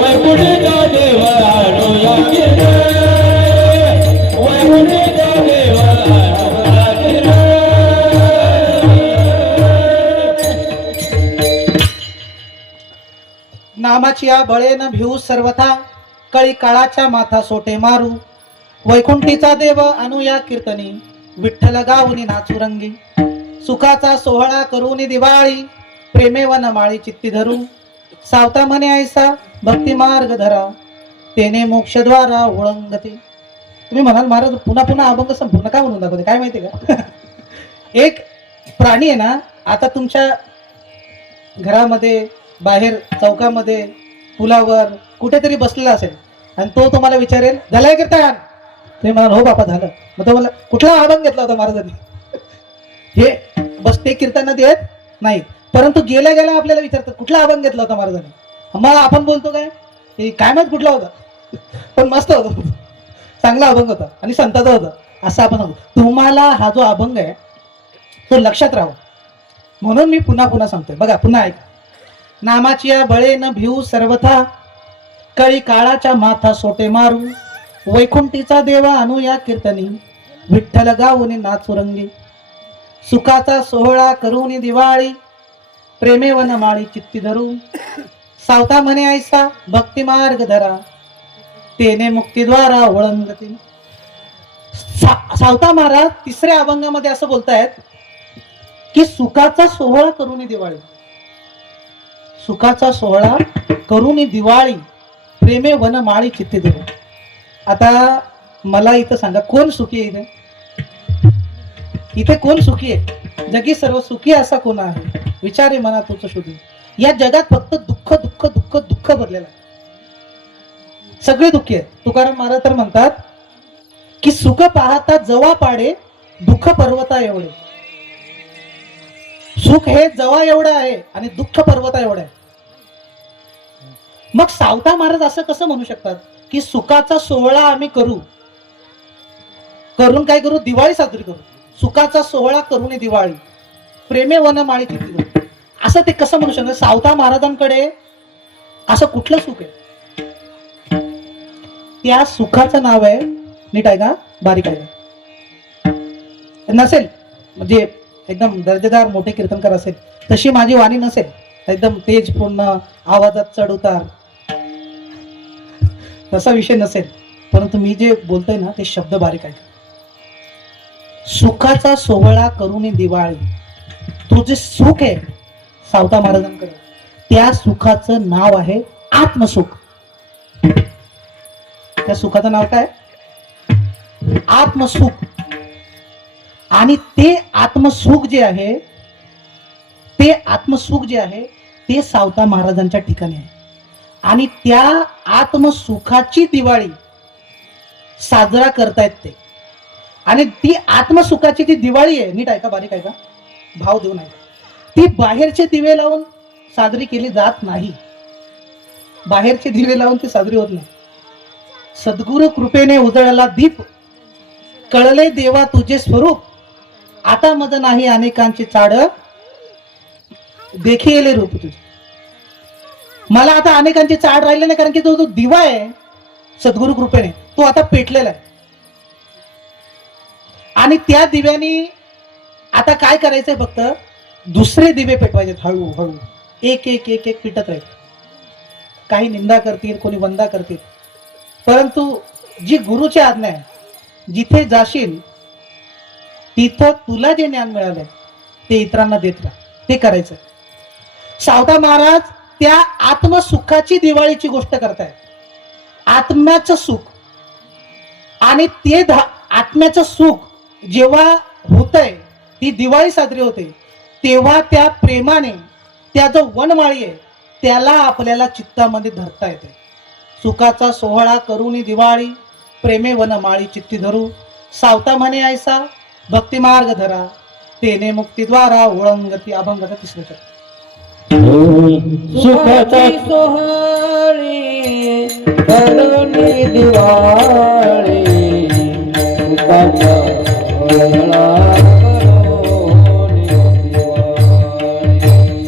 वैकुंठीचा देवा होया कीर्तनी वैकुंठीचा देवा होया कीर्तनी नामाची या बळेन भिऊ सर्वथा कळी काळाच्या माथा सोटे मारू वैकुंठीचा देव अनुया कीर्तनी विठ्ठल गाऊनी नाचुरंगी सुखाचा सोहळा करूनी दिवाळी प्रेमे वन माळी चित्ती धरू सावता म्हणे ऐसा भक्ती मार्ग धरा तेने मोक्षद्वारा ओळंगते. तुम्ही म्हणाल महाराज पुन्हा पुन्हा अभंग संपूर्ण काय म्हणून दाखवते काय माहिती का एक प्राणी आहे ना आता तुमच्या घरामध्ये बाहेर चौकामध्ये पुलावर कुठेतरी बसलेला असेल आणि तो तुम्हाला विचारेल झालंय कीर्तन तुम्ही म्हणाल हो बापा झालं मग तो मला कुठला अभंग घेतला होता महाराजांनी हे बस ते कीर्तन देत नाही परंतु गेल्या गेल्या आपल्याला विचारतात कुठला अभंग घेतला होता महाराजांनी मग आपण बोलतो काय हे काय माहित कुठला होता पण मस्त होता चांगला अभंग होता आणि संताचा होता असं आपण सांगतो. तुम्हाला हा जो अभंग आहे तो लक्षात राहावा म्हणून मी पुन्हा पुन्हा सांगतोय बघा पुन्हा ऐक नामाची या बळेन भिऊ सर्वथा कळी काळाच्या माथा सोटे मारू वैकुंठीचा देवा अनुया कीर्तनी विठ्ठल गाऊनी नाचुरंगी सुखाचा सोहळा करूनी दिवाळी प्रेमे वन माळी चित्ती धरू सावता म्हणे ऐसा भक्ती मार्ग धरा तेने मुक्तीद्वारा ओळंगती. सावता महाराज तिसऱ्या अभंगामध्ये असं बोलतायत की सुखाचा सोहळा करूनी दिवाळी सुखाचा सोहळा करूनी दिवाळी प्रेमे वन माळी चित्ती धरू. आता मला इथं सांगा कोण सुखी आहे इथे इथे कोण सुखी आहे जगी सर्व सुखी असा कोण आहे विचारे मना तुझं शोधून. या जगात फक्त दुःख दुःख दुःख दुःख भरलेलं आहे सगळे दुःखी आहेत. तुकाराम महाराज तर म्हणतात की सुख पाहता जवा पाडे दुःख पर्वता एवढे. सुख हे जवा एवढं आहे आणि दुःख पर्वता एवढं आहे. मग सावता महाराज असं कसं म्हणू शकतात की सुखाचा सोहळा आम्ही करून काय करू दिवाळी साजरी करू सुखाचा सोहळा करून दिवाळी प्रेमे वन माळी चित्ती धरू असं ते कसं म्हणू शकतात. सावता महाराजांकडे असं कुठलं सुख आहे त्या सुखाचं नाव आहे नीट आहे का बारीक आहे का नसेल म्हणजे एकदम दर्जेदार मोठे कीर्तनकार असेल तशी माझी वाणी नसेल एकदम तेज पूर्ण आवाजात चढ उतार तसा विषय नसेल परंतु मी जे बोलतोय ना ते शब्द बारीक आहे. सुखाचा सोहळा करून दिवाळी तो जे सुख आहे सावता महाराजांकडे त्या सुखाचं नाव आहे आत्मसुख. त्या सुखाचं नाव काय आत्मसुख. आणि ते आत्मसुख जे आहे ते सावता महाराजांच्या ठिकाणी आहे आणि त्या आत्मसुखाची दिवाळी साजरा करतायत ते. आणि ती आत्मसुखाची ती दिवाळी आहे नीट ऐका बारीक ऐका भाव देऊ नये ती बाहेरचे दिवे लावून साजरी केली जात नाही. बाहेरचे दिवे लावून ती साजरी होत नाही. सद्गुरु कृपेने उजळला दीप कळले देवा तुझे स्वरूप आता मज नाही अनेकांची चाड देखील रूप तुझे. मला आता अनेकांची चाड राहिले नाही कारण की तो जो दिवा आहे सद्गुरु कृपेने तो आता पेटलेला आहे. आणि त्या दिव्यानी आता काय करायचंय फक्त दुसरे दिवे पेटवायचे हळूहळू एक एक एक एक पेटत राहील. काही निंदा करतील कोणी वंदा करतील परंतु जी गुरुची आज्ञा आहे जिथे जाशील तिथं तुला जे ज्ञान मिळालंय ते इतरांना देत राहा ते करायचं. सावता महाराज त्या आत्मसुखाची दिवाळीची गोष्ट करतायत. आत्म्याचं सुख आणि ते आत्म्याचं सुख जेव्हा होतंय ती दिवाळी साजरी होते तेव्हा त्या प्रेमाने त्या जो वनमाळी आहे त्याला आपल्याला चित्तामध्ये धरता येते. सुखाचा सोहळा करूनी दिवाळी प्रेमे वनमाळी चित्ती धरू सावता म्हणे ऐसा भक्ती मार्ग धरा तेने मुक्तीद्वारा ओळंगती. अभंगाचा तिसरा शब्द. सुखाचा सुखाची सोहळी करुणी दिवाळी सुखाचा सोहळा करुणी दिवाळी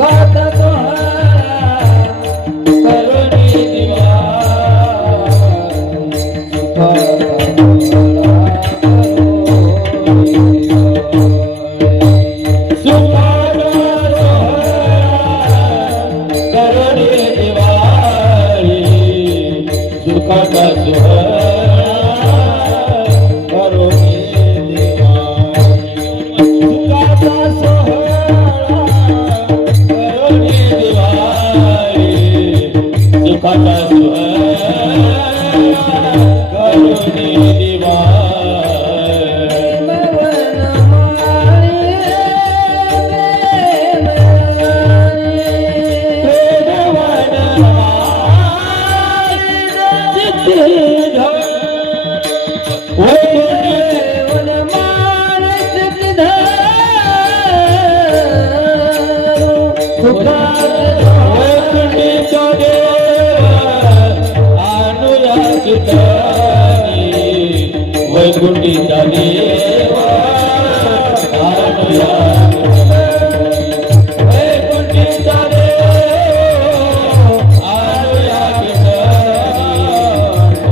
सुखाचा सोहळा करुणी दिवाळी सुखाचा सोहळा करुणी दिवाळी सुखाचा सोहळा करुणी दिवाळी सुखाचा सोहळा करुणी दिवाळी सुखाचा सोहळा करुणी दिवाळी सुखाचा सोहळा करुणी दिवाळी वैकुंठीचा देवा आणूया वैकुंठीचा देवा आणूया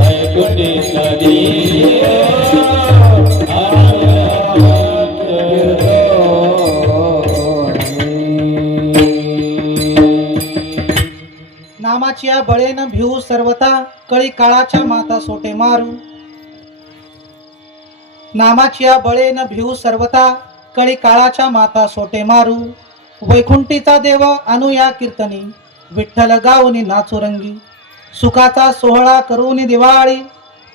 वैकुंठीचा देवा नामाची या बळेन भिवू सर्वता कळी काळाच्या माता सोटे मारू. नामाची या बळेन भिवू सर्वता कळी काळाच्या माता सोटे मारू. वैकुंठीचा देव अनुया कीर्तनी विठ्ठल गाऊनी नाचू रंगी. सुखाचा सोहळा करूनी दिवाळी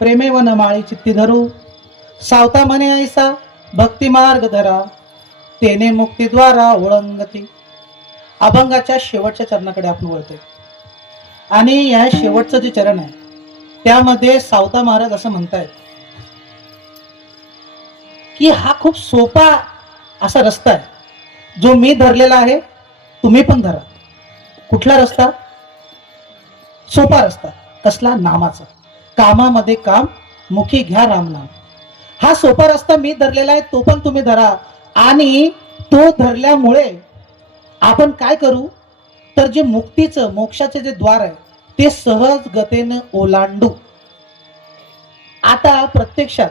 प्रेमे वनमाळी चित्ती धरू. सावता म्हणे ऐसा भक्ती मार्ग धरा तेने मुक्तीद्वारा ओळंगती. अभंगाच्या शेवटच्या चरणाकडे आपण वळतोय आणि या शेवटचं जे चरण आहे त्यामध्ये सावता महाराज असं म्हणतायत की हा खूप सोपा असा रस्ता आहे जो मी धरलेला आहे, तुम्ही पण धरा. कुठला रस्ता? सोपा रस्ता. कसला? नामाचा. कामामध्ये काम, मुखी घ्या राम नाम. हा सोपा रस्ता मी धरलेला आहे, तो पण तुम्ही धरा. आणि तो धरल्यामुळे आपण काय करू तर जे मुक्तीचं, मोक्षाचे जे द्वार आहे ते सहज गतीने ओलांडू. आता प्रत्यक्षात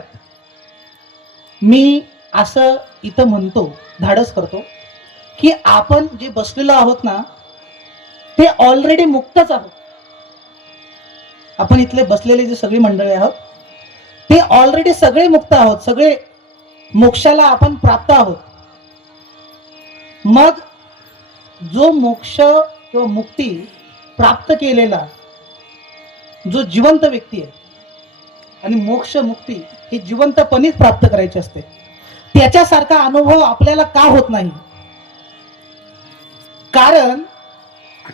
मी असं इथं म्हणतो, धाडस करतो की आपण जे बसलेलो आहोत ना ते ऑलरेडी मुक्तच आहोत. आपण इथले बसलेले जे सगळी मंडळी आहोत ते ऑलरेडी सगळे मुक्त आहोत, सगळे मोक्षाला आपण प्राप्त आहोत. मग जो मोक्ष किंवा मुक्ती प्राप्त केलेला जो जिवंत व्यक्ती आहे, आणि मोक्ष मुक्ती ही जिवंतपणीच प्राप्त करायची असते, त्याच्यासारखा अनुभव आपल्याला का होत नाही? कारण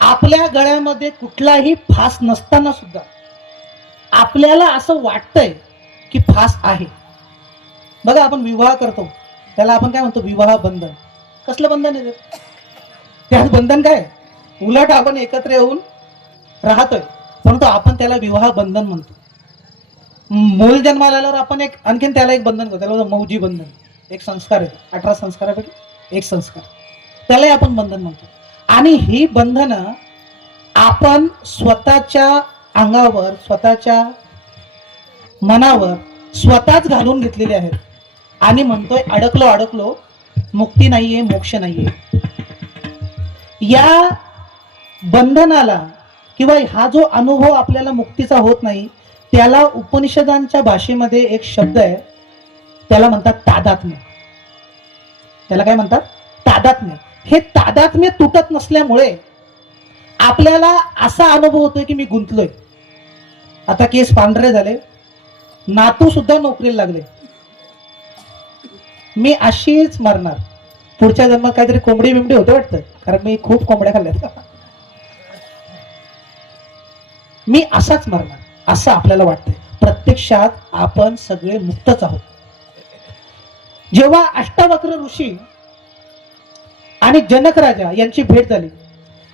आपल्या गळ्यामध्ये कुठलाही फास नसताना सुद्धा आपल्याला असं वाटतंय की फास आहे. बघा, आपण विवाह करतो त्याला आपण काय म्हणतो? विवाह बंधन. कसलं बंधन आहे? त्यात बंधन काय? उलट आपण एकत्र येऊन राहतोय, परंतु आपण त्याला विवाह बंधन म्हणतो. मूल जन्माला आल्यावर आपण आणखीन त्याला एक बंधन करतो, त्याला मौजी बंधन. एक संस्कार आहे, 18 संस्कारापैकी एक संस्कार, त्यालाही आपण बंधन म्हणतो. आणि ही बंधनं आपण स्वतःच्या अंगावर, स्वतःच्या मनावर स्वतःच घालून घेतलेली आहेत आणि म्हणतोय अडकलो अडकलो, मुक्ती नाहीये, मोक्ष नाहीये. या बंधनाला किंवा हा जो अनुभव आपल्याला मुक्तीचा होत नाही त्याला उपनिषदांच्या भाषेमध्ये एक शब्द आहे, त्याला म्हणतात तादात्म्य. त्याला काय म्हणतात? तादात्म्य. हे तादात्म्य तुटत नसल्यामुळे आपल्याला असा अनुभव होतोय की मी गुंतलोय. आता केस पांढरे झाले, नातू सुद्धा नोकरीला लागले, मी अशीच मरणार. पुढच्या जन्मात काहीतरी कोंबडी बिंबडी होते वाटतं, कारण मी खूप कोंबड्या खाल्ल्यात. मी असाच मरणार असं आपल्याला वाटतंय, प्रत्यक्षात आपण सगळे मुक्तच आहोत. जेव्हा अष्टावक्र ऋषी आणि जनक राजा यांची भेट झाली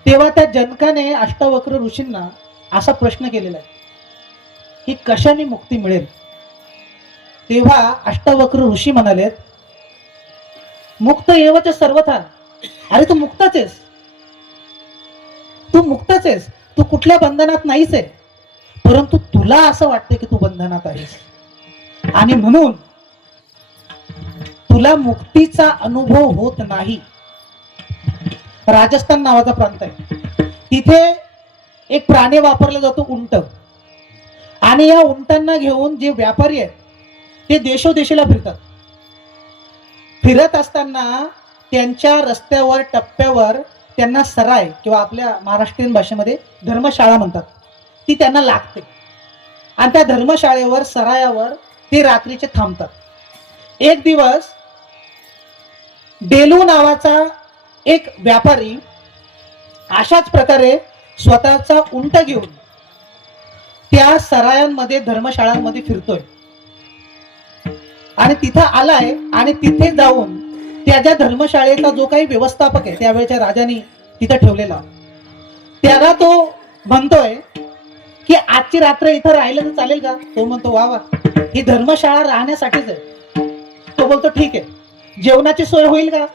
तेव्हा त्या जनकाने अष्टावक्र ऋषींना असा प्रश्न केलेला आहे की कशाने मुक्ती मिळेल. तेव्हा अष्टावक्र ऋषी म्हणालेत, मुक्त एवच सर्वथा. अरे तू मुक्तच आहेस, तू मुक्तच आहेस, तू कुठल्या बंधनात नाहीच आहे, परंतु तुला असं वाटतं की तू बंधनात आहेस आणि म्हणून तुला मुक्तीचा अनुभव होत नाही. राजस्थान नावाचा प्रांत आहे, तिथे एक प्राणी वापरला जातो, उंट. आणि या उंटांना घेऊन जे व्यापारी आहेत ते देशोदेशीला फिरतात. फिरत असताना त्यांच्या रस्त्यावर टप्प्यावर त्यांना सराय किंवा आपल्या महाराष्ट्रीयन भाषेमध्ये धर्मशाळा म्हणतात, ती त्यांना लागते. आणि त्या धर्मशाळेवर सरायावर ते रात्रीचे थांबतात. एक दिवस डेलू नावाचा एक व्यापारी अशाच प्रकारे स्वतःचा उंट घेऊन त्या सरायांमध्ये धर्मशाळांमध्ये फिरतोय आणि तिथं आलाय. आणि तिथे जाऊन त्याच्या धर्मशाळेचा जो काही व्यवस्थापक आहे त्यावेळेच्या राजाने तिथं ठेवलेला, त्याला तो म्हणतोय की आजची रात्र इथं राहिलं तर चालेल का. तो म्हणतो वा वा, ही धर्मशाळा राहण्यासाठीच आहे. तो बोलतो ठीक आहे, जेवणाची सोय होईल का.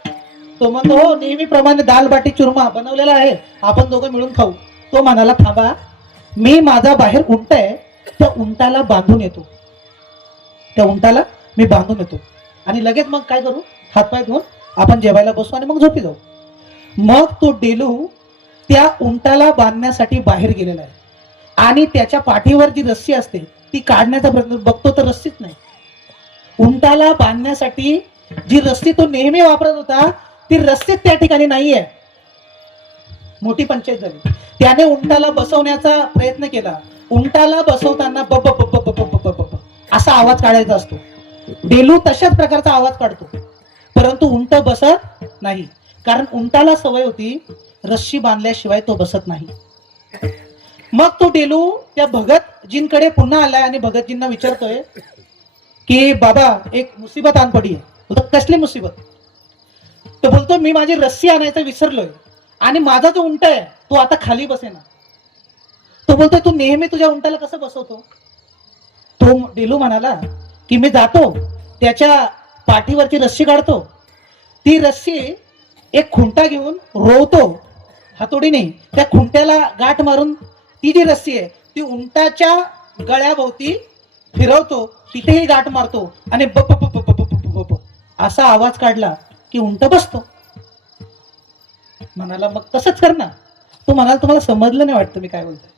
तो म्हणतो हो, नेहमीप्रमाणे दाल बाटी चुरमा बनवलेला आहे, आपण दोघं मिळून खाऊ. तो म्हणाला थांबा, मी माझा बाहेर उंट आहे, त्या उंटाला बांधून येतो, त्या उंटाला मी बांधून येतो आणि लगेच मग काय करू, हातपाय धुवून आपण जेवायला बसू आणि मग झोपी जाऊ. मग तो डेलू त्या उंटाला बांधण्यासाठी बाहेर गेलेला आहे आणि त्याच्या पाठीवर जी रस्सी असते ती काढण्याचा प्रयत्न बघतो तर रस्सीच नाही. उंटाला बांधण्यासाठी जी रस्सी तो नेहमी वापरत होता ती रस्सीच त्या ठिकाणी नाहीये. मोठी पंचायत झाली. त्याने उंटाला बसवण्याचा प्रयत्न केला. उंटाला बसवताना बप बप बप बप बप बप असा आवाज काढायचा असतो. डेलू तशाच प्रकारचा आवाज काढतो, परंतु उंट बसत नाही, कारण उंटाला सवय होती रस्सी बांधल्याशिवाय तो बसत नाही. मग तो डेलू त्या भगतजींकडे पुन्हा आलाय आणि भगतजींना विचारतोय की बाबा एक मुसीबत आण पडी आहे. कसली मुसीबत. तो बोलतो मी माझी रस्सी आणायचं विसरलोय आणि माझा जो उंट आहे तो आता खाली बसेना. तो बोलतोय तू नेहमी तुझ्या उंटाला कसं बसवतो. तो डेलू म्हणाला की मी जातो त्याच्या पाठीवरची रस्सी काढतो, ती रस्सी एक खुंटा घेऊन रोवतो हातोडीने, त्या खुंट्याला गाठ मारून ती जी रस्सी आहे ती उंटाच्या गळ्याभोवती फिरवतो, तिथेही गाठ मारतो आणि बप बप बप बप बप बप असा आवाज काढला की उंट बसतो. म्हणाला मग तसंच कर ना. तो म्हणाला तुम्हाला समजलं नाही वाटतं मी काय बोलतोय.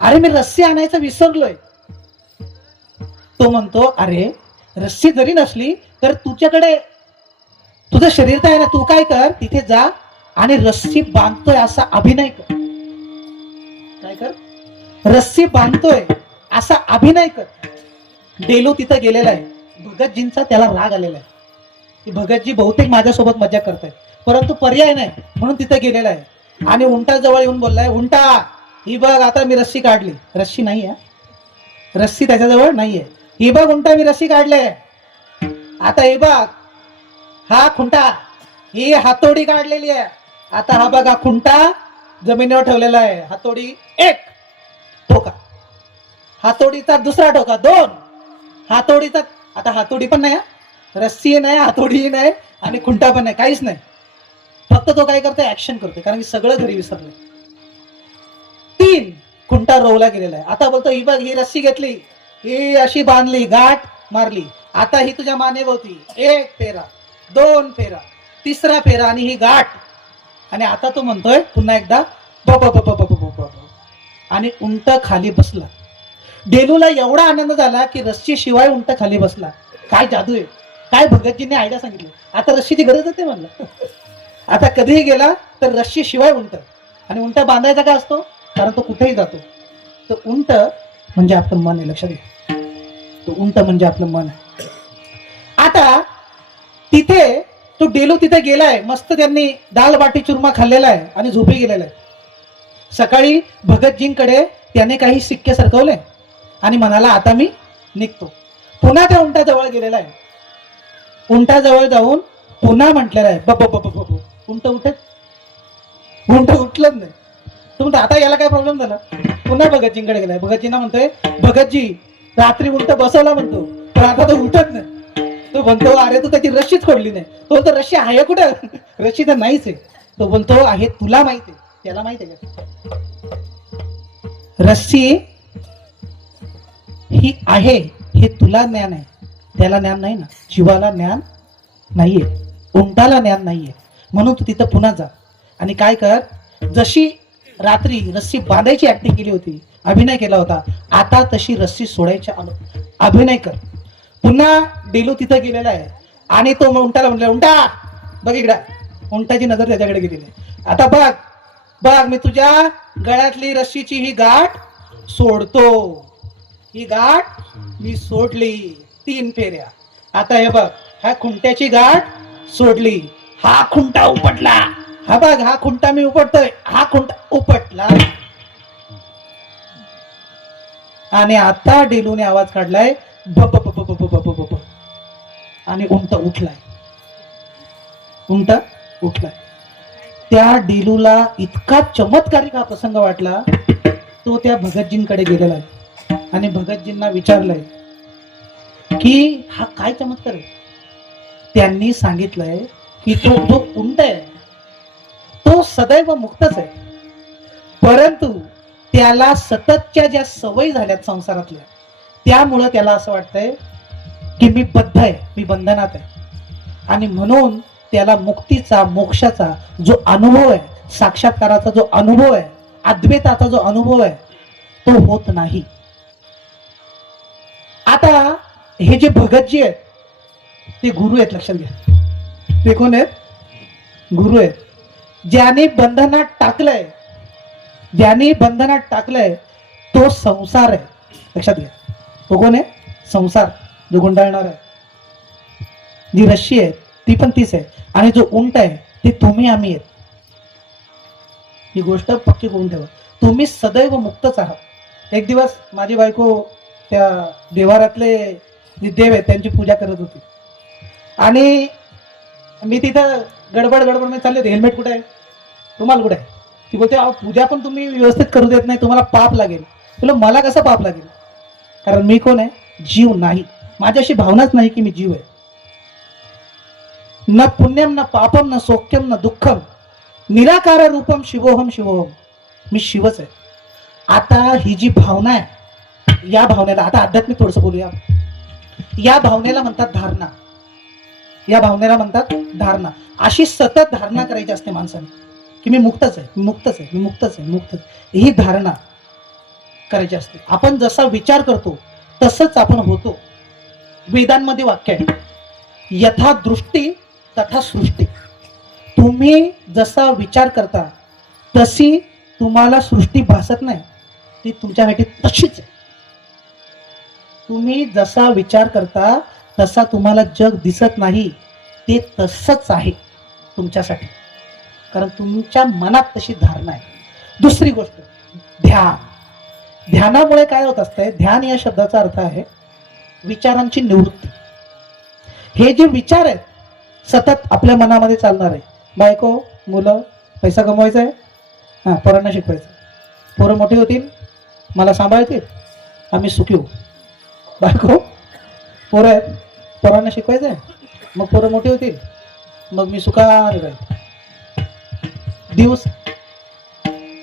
अरे मी रस्सी आणायचं विसरलोय. तो म्हणतो अरे रस्सी जरी नसली तर तुझ्याकडे तुझं शरीर तर आहे ना, तू काय कर तिथे जा आणि रस्सी बांधतोय असा अभिनय कर. काय कर, रस्सी बांधतोय असा अभिनय कर. डेलू तिथं गेलेला आहे. भगतजींचा त्याला राग आलेला आहे की भगतजी बहुतेक माझ्यासोबत मजा करतायत, परंतु पर्याय नाही म्हणून तिथं गेलेला आहे आणि उंटा जवळ येऊन बोललाय, उंटा ही बघ आता मी रस्सी काढली. रस्सी नाही आहे, रस्सी त्याच्याजवळ नाहीये. ही बघ उंटा मी रस्सी काढले, आता हे बघ हा खुंटा, ही हातोडी काढलेली आहे, आता हा बघा खुंटा जमिनीवर ठेवलेला आहे. हातोडी एक ठोका, हातोडीचा दुसरा ठोका दोन, हातोडीचा आता हातोडी पण नाही, रस्सी नाही, हातोडी नाही आणि खुंटा पण नाही, काहीच नाही. फक्त तो काय करतोय, ऍक्शन करतोय, कारण की सगळं घरी विसरलंय. तीन खुंटा रोवला गेलेला आहे. आता बोलतो ही बघ ही रस्सी घेतली, ही अशी बांधली, गाठ मारली, आता ही तुझ्या मानेभोवती एक फेरा, दोन फेरा, तिसरा फेरा आणि ही गाठ. आणि आता तो म्हणतोय पुन्हा एकदा बप बप बप बप बप आणि उंट खाली बसला. डेलूला एवढा आनंद झाला की रस्सी शिवाय उंट खाली बसला. काय जादू आहे, काय भगतजींनी आयडिया सांगितली. आता रस्सीची गरज होते म्हणलं. आता कधीही गेला तर रस्सी शिवाय उंट, आणि उंट बांधायचा काय असतो, कारण तो कुठेही जातो. तो उंट म्हणजे आपलं मन आहे, लक्षात घ्या. तो उंट म्हणजे आपलं मन आहे. आता तिथे तो डेलू तिथे गेलाय, मस्त त्यांनी दाल बाटी चुरमा खाल्लेला आहे आणि झोपी गेलेला आहे. सकाळी भगतजींकडे त्याने काही सिक्के सरकवले आणि म्हणाला आता मी निघतो. पुन्हा त्या उंटाजवळ गेलेला आहे. उंटाजवळ जाऊन पुन्हा म्हटलेलं आहे बब बब बब बब. उंट उठलंच नाही. तो म्हणतो आता याला काय प्रॉब्लेम झाला. पुन्हा भगतजींकडे गेलाय. भगतजींना म्हणतोय भगतजी रात्री उंट बसवला म्हणतो पण आता तो उठत नाही. तो म्हणतो अरे तू त्याची रस्सीच खोडली नाही. तो बोलतो रस्सी आहे कुठं. रस्सी तर नाहीच आहे. तो बोलतो आहे तुला माहिती आहे. त्याला माहिती आहे का रस्सी ही आहे हे तुला ज्ञान आहे. त्याला ज्ञान नाही ना. जीवाला ज्ञान नाहीये. उंटाला ज्ञान नाहीये. म्हणून तू तिथं पुन्हा जा आणि काय कर. जशी रात्री रस्सी बांधायची ऍक्टिंग केली होती, अभिनय केला होता, आता तशी रस्सी सोडायची अभिनय कर. पुन्हा डेलू तिथं गेलेला आहे आणि तो उंटाला म्हटला उंटा बघ इकडे. उंटाची नजर त्याच्याकडे गेलेली आहे. आता बघ बघ मी तुझ्या गळ्यातली रस्सीची ही गाठ सोडतो. ही गाठ मी सोडली 3 फेऱ्या. आता हे बघ ह्या खुंट्याची गाठ सोडली. हा खुंटा उपटला. हा बघ हा खुंटा मी उपटतोय. हा खुंटा उपटला आणि आता डेलूने आवाज काढलाय बब बब बब बब बब बब आणि उंट उठलाय. उंट उठलाय. त्या डेलूला इतका चमत्कारिक हा प्रसंग वाटला. तो त्या भगतजींकडे गेलेला आहे आणि भगतजींना विचारलंय की हा काय चमत्कार आहे. त्यांनी सांगितलंय की तो जो उंट आहे तो सदैव मुक्तच आहे, परंतु त्याला सततच्या ज्या सवयी झाल्यात संसारातल्या त्यामुळं त्याला असं वाटतंय की मी बद्ध आहे, मी बंधनात आहे आणि म्हणून त्याला मुक्तीचा मोक्षाचा जो अनुभव आहे, साक्षात्काराचा जो अनुभव आहे, अद्वैताचा जो अनुभव आहे तो होत नाही. आता हे जे भगतजी आहेत ते गुरु आहेत. लक्षात घ्या ते कोण आहेत. गुरु आहेत. ज्याने बंधनात टाकलंय, ज्याने बंधनात टाकलंय तो संसार आहे. लक्षात घ्या तो कोण आहे. संसार जो गुंडाळणार आहे. जी रश्शी आहे ती पण तीच आहे आणि जो उंट आहे ते तुम्ही आम्ही आहेत. ही गोष्ट पक्की करून ठेवा. तुम्ही सदैव मुक्तच आहात. एक दिवस माझी बायको त्या देवारातले जे देव आहेत त्यांची पूजा करत होती आणि मी तिथं गडबड मध्ये चालले होते. हेल्मेट कुठे आहे, रुमाल कुठे आहे. ती बोलते अहो पूजा पण तुम्ही व्यवस्थित करू देत नाही, तुम्हाला पाप लागेल. तुला मला कसं पाप लागेल, कारण मी कोण आहे. जीव नाही. माझी अशी भावनाच नाही की मी जीव आहे. न पुण्यम न पापम न सौख्यम न दुःखम निराकार रूपम शिवोहम शिवोहम. मी शिवच आहे. आता ही जी भावना आहे या भावनेला आता आध्यात्मिक थोडस बोलूया. या भावनेला म्हणतात धारणा. या भावनेला म्हणतात धारणा. अशी सतत धारणा करायची असते माणसाने की मी मुक्तच आहे, मी मुक्तच आहे, मी मुक्तच आहे, मुक्तच. ही धारणा करायची असते. आपण जसा विचार करतो तसंच आपण होतो. वेदांमध्ये वाक्य आहे यथा दृष्टी तथा सृष्टी. तुम्ही जसा विचार करता तशी तुम्हाला सृष्टी भासत नाही, ती तुमच्यासाठी तशीच आहे. तुम्ही जसा विचार करता तसा तुम्हाला जग दिसत नाही, ते तसंच आहे तुमच्यासाठी, कारण तुमच्या मनात तशी धारणा आहे. दुसरी गोष्ट ध्यान. ध्यानामुळे काय होत असतंय. ध्यान या शब्दाचा अर्थ आहे विचारांची निवृत्ती. हे जे विचार आहेत सतत आपल्या मनामध्ये चालणार आहे. बायको, मुलं, पैसा कमवायचा आहे, हां पोरांना शिकवायचं, पोरं मोठी होतील, मला सांभाळतील, आम्ही सुखी होऊ. बायको, पोरं आहेत, पोरांना शिकवायचं आहे, मग पोरं मोठी होतील, मग मी सुखाने राहील.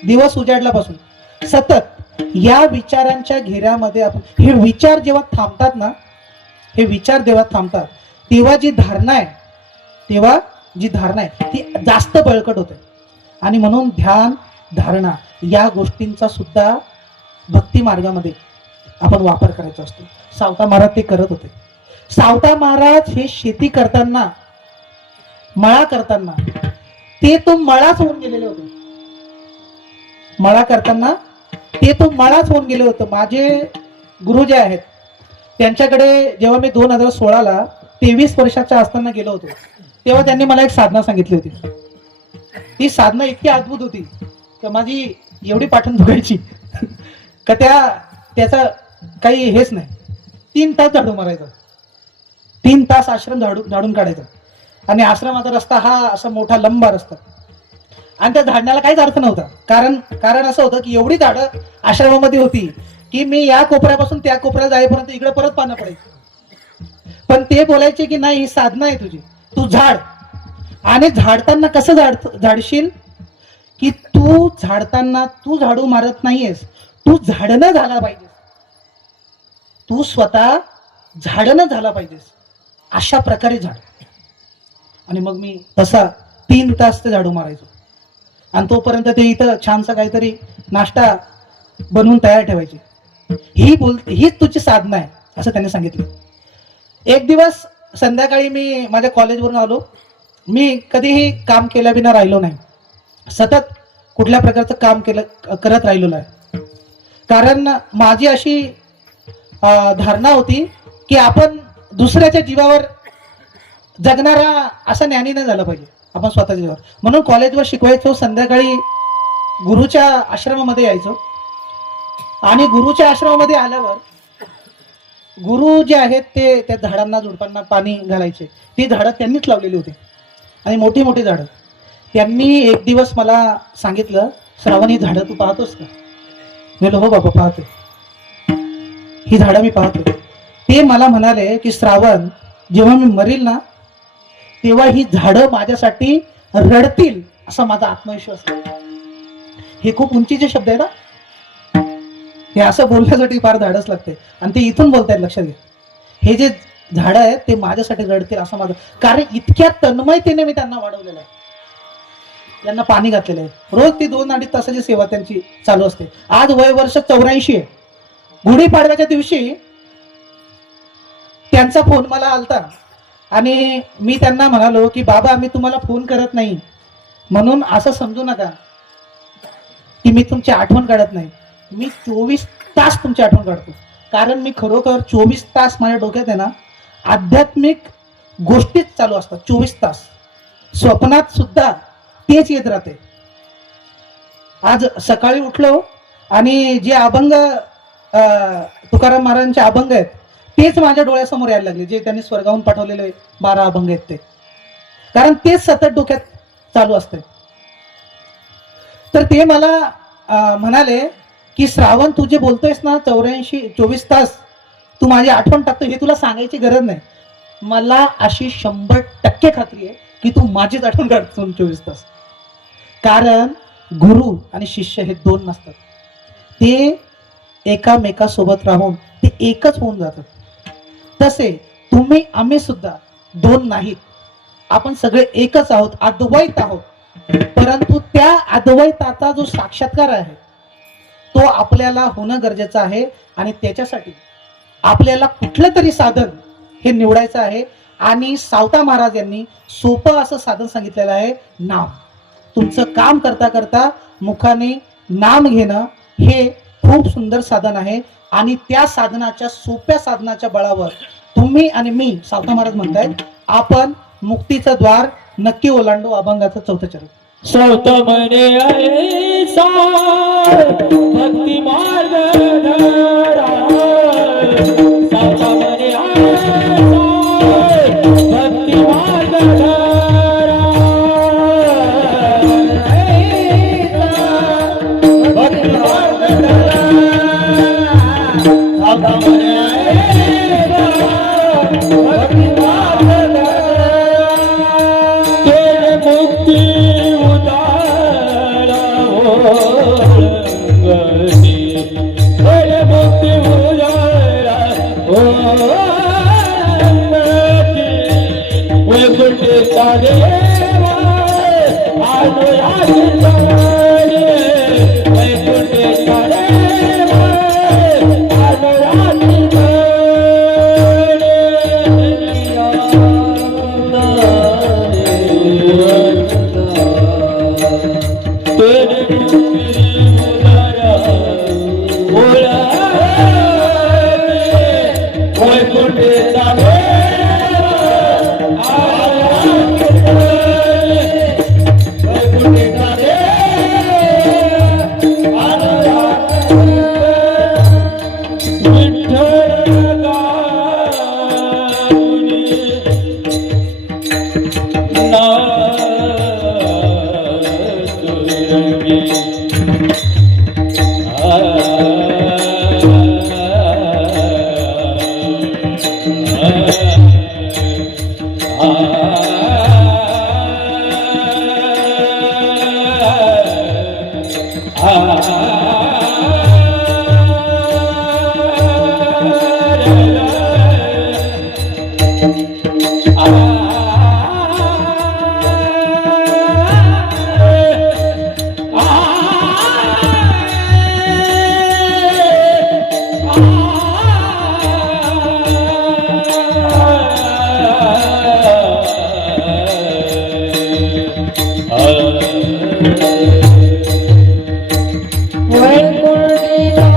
दिवस उजाडल्यापासून सतत या विचारांच्या घेऱ्यामध्ये आपण. हे विचार जेव्हा थांबतात ना, हे विचार जेव्हा थांबतात तेव्हा जी धारणा आहे ती जास्त बळकट होते. आणि म्हणून ध्यान, धारणा या गोष्टींचा सुद्धा भक्ती मार्गामध्ये आपण वापर करायचा असतो. सावता महाराज ते करत होते. सावता महाराज हे शेती करताना, मळा करताना ते तो मळाच होऊन गेलेले होते. मळा करताना ते तो मळाच होऊन गेले होते. माझे गुरु जे आहेत त्यांच्याकडे जेव्हा मी 2016ला 23 वर्षाचा असताना गेलो होतो तेव्हा त्यांनी मला एक साधना सांगितली होती. ती साधना इतकी अद्भुत होती की माझी एवढी पाठण दुखायची का त्याचा काही हेच नाही. 3 तास झाडू मारायचं. 3 तास आश्रम झाडून काढायचं. आणि आश्रमाचा रस्ता हा असा मोठा लंबा रस्ता. आणि त्या झाडण्याला काहीच अर्थ नव्हता. कारण असं होतं की एवढी झाडं आश्रमामध्ये होती की मी या कोपऱ्यापासून त्या कोपऱ्याला जाईपर्यंत इकडे परत पानं पडायचं. पण ते बोलायचे की नाही, ही साधना आहे तुझी, तू झाड. आणि झाडताना कसं झाडशील की तू झाडताना तू झाडू मारत नाहीयेस, तू झाडणं झाला पाहिजेस. तू स्वतः झाडणं झाला पाहिजेस, अशा प्रकारे झाड. आणि मग मी तसा 3 तास ते झाडू मारायचो. आणि तोपर्यंत ते इथं छानसा काहीतरी नाश्ता बनवून तयार ठेवायचे. हीच तुझी साधना आहे असं त्यांनी सांगितलं. एक दिवस संध्याकाळी मी माझ्या कॉलेजवरून आलो. मी कधीही काम केल्या बिना राहिलो नाही. सतत कुठल्या प्रकारचं काम करत राहिलो आहे. कारण माझी अशी धारणा होती की आपण दुसऱ्याच्या जीवावर जगणारा असा ज्ञानी नाही झाला पाहिजे, आपण स्वतःच्या जीवावर. म्हणून कॉलेजवर शिकवायचो, संध्याकाळी गुरुच्या आश्रमामध्ये यायचो. आणि गुरुच्या आश्रमामध्ये आल्यावर गुरु जे आहेत ते त्या झाडांना झुडपांना पाणी घालायचे. ती झाडं त्यांनीच लावलेली होती आणि मोठी मोठी झाडं. त्यांनी एक दिवस मला सांगितलं, श्रावण ही झाडं तू पाहतोस का? मी हो बाबा पाहतो, ही झाडं मी पाहतो. ते मला म्हणाले की श्रावण, जेव्हा मी मरील ना तेव्हा ही झाडं माझ्यासाठी रडतील असा माझा आत्मविश्वास आहे. हे खूप उंचीचे शब्द आहे ना. हे असं बोलण्यासाठी फार धाडस लागते. आणि ते इथून बोलतायत, लक्षात घ्या. हे जे झाडं आहेत ते माझ्यासाठी रडतील असं माझं. कारण इतक्या तन्मयतेने मी त्यांना वाढवलेलं आहे, त्यांना पाणी घातलेलं आहे. रोज ती 2-2.5 तासाची सेवा त्यांची चालू असते. आज वय वर्ष 84 आहे. गुढीपाडव्याच्या दिवशी त्यांचा फोन मला आलता. आणि मी त्यांना म्हणालो की बाबा, मी तुम्हाला फोन करत नाही म्हणून असं समजू नका की मी तुमची आठवण काढत नाही. मी 24 तास तुमची आठवण काढतो. कारण मी खरोखर 24 तास माझ्या डोक्यात आहे ना आध्यात्मिक गोष्टीच चालू असतात. 24 तास स्वप्नात सुद्धा तेच येत राहते. आज सकाळी उठलो आणि जे अभंग तुकाराम महाराजांचे अभंग आहेत तेच माझ्या डोळ्यासमोर यायला लागले, जे त्यांनी स्वर्गाहून पाठवलेले 12 अभंग आहेत ते. कारण तेच सतत डोक्यात चालू असते. तर ते मला म्हणाले की श्रावण, तू जे बोलतोयस ना 24 तास तू माझी आठवण टाकतो, हे तुला सांगायची गरज नाही. मला अशी 100% खात्री आहे की तू माझीच आठवण काढतो 24 तास. कारण गुरु आणि शिष्य हे 2 नसतात, ते एकामेकासोबत राहून ते एकच होऊन जातात. तसे तुम्ही आम्ही सुद्धा 2 नाहीत, आपण सगळे एकच आहोत, अद्वैत आहोत. परंतु त्या अद्वैताचा जो साक्षात्कार आहे तो आपल्याला होणं गरजेचं आहे. आणि त्याच्यासाठी आपल्याला कुठलं तरी साधन हे निवडायचं आहे. आणि सावता महाराज यांनी सोपं असं साधन सांगितलेलं आहे, नाम. तुमचं काम करता करता मुखाने नाम घेणं हे खूप सुंदर साधन आहे. आणि त्या साधनाच्या, सोप्या साधनाच्या बळावर तुम्ही आणि मी, सावता महाराज म्हणतायत, आपण मुक्तीचं द्वार नक्की ओलांडू. अभंगाचं 4थं चरण. सौत म्हणे ऐसा भक्ती मार्ग धरा. सौत म्हणे ऐसा भक्ती मार्ग धरा. भक्ती मार्ग धरा. सौत म्हणे ऐसा भक्ती मार्ग धरा. तेरे मुक्ती Thank you. वैकुंठीला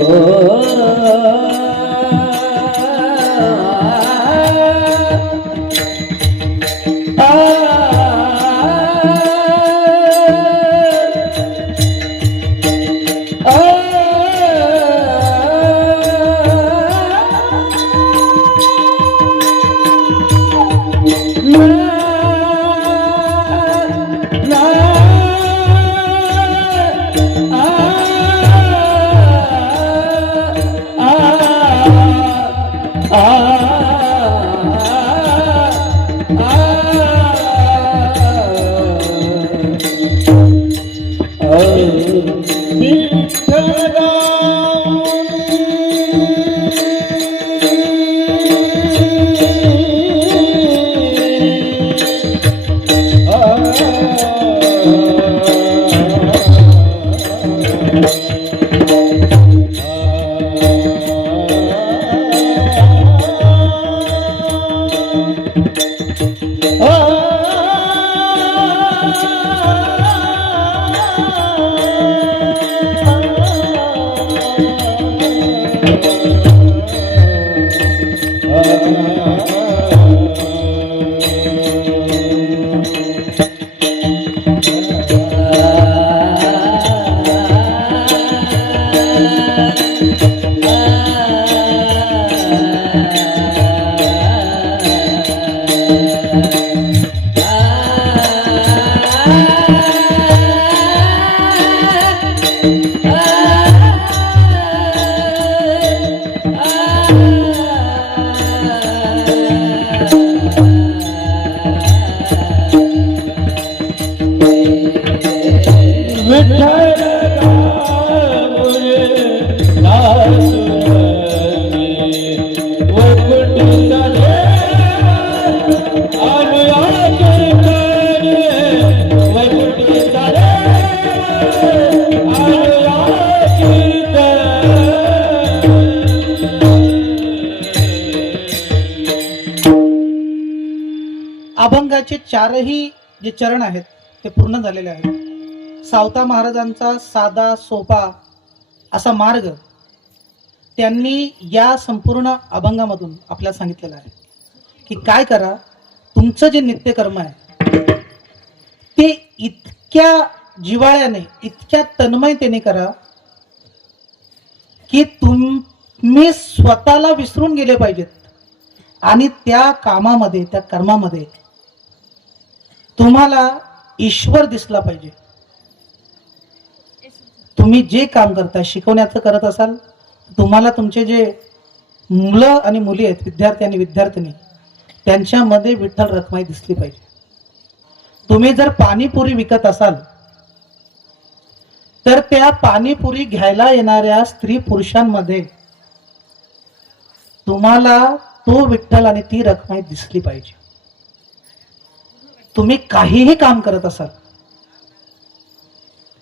देवा अभंगाचे चारही जे चरण आहेत ते पूर्ण झालेले आहेत. सावता महाराजांचा साधा सोपा असा मार्ग त्यांनी या संपूर्ण अभंगामधून आपल्याला सांगितलेला आहे की काय करा, तुमचं जे नित्यकर्म आहे ते इतक्या जिव्हाळ्याने, इतक्या तन्मयतेने करा की तुम्ही स्वतःला विसरून गेले पाहिजेत आणि त्या कामामध्ये, त्या कर्मामध्ये तुम्हाला ईश्वर दिसला पाहिजे. तुम्ही जे काम करता, शिकवण्याचं करत असाल, तुम्हाला तुमचे जे मुलं आणि मुली आहेत, विद्यार्थी आणि विद्यार्थिनी, त्यांच्यामध्ये विठ्ठल रखमाई दिसली पाहिजे. तुम्ही जर पाणीपुरी विकत असाल तर त्या पाणीपुरी घ्यायला येणाऱ्या स्त्री पुरुषांमध्ये तुम्हाला तो विठ्ठल आणि ती रखमाई दिसली पाहिजे. तुम्ही काहीही काम करत असाल,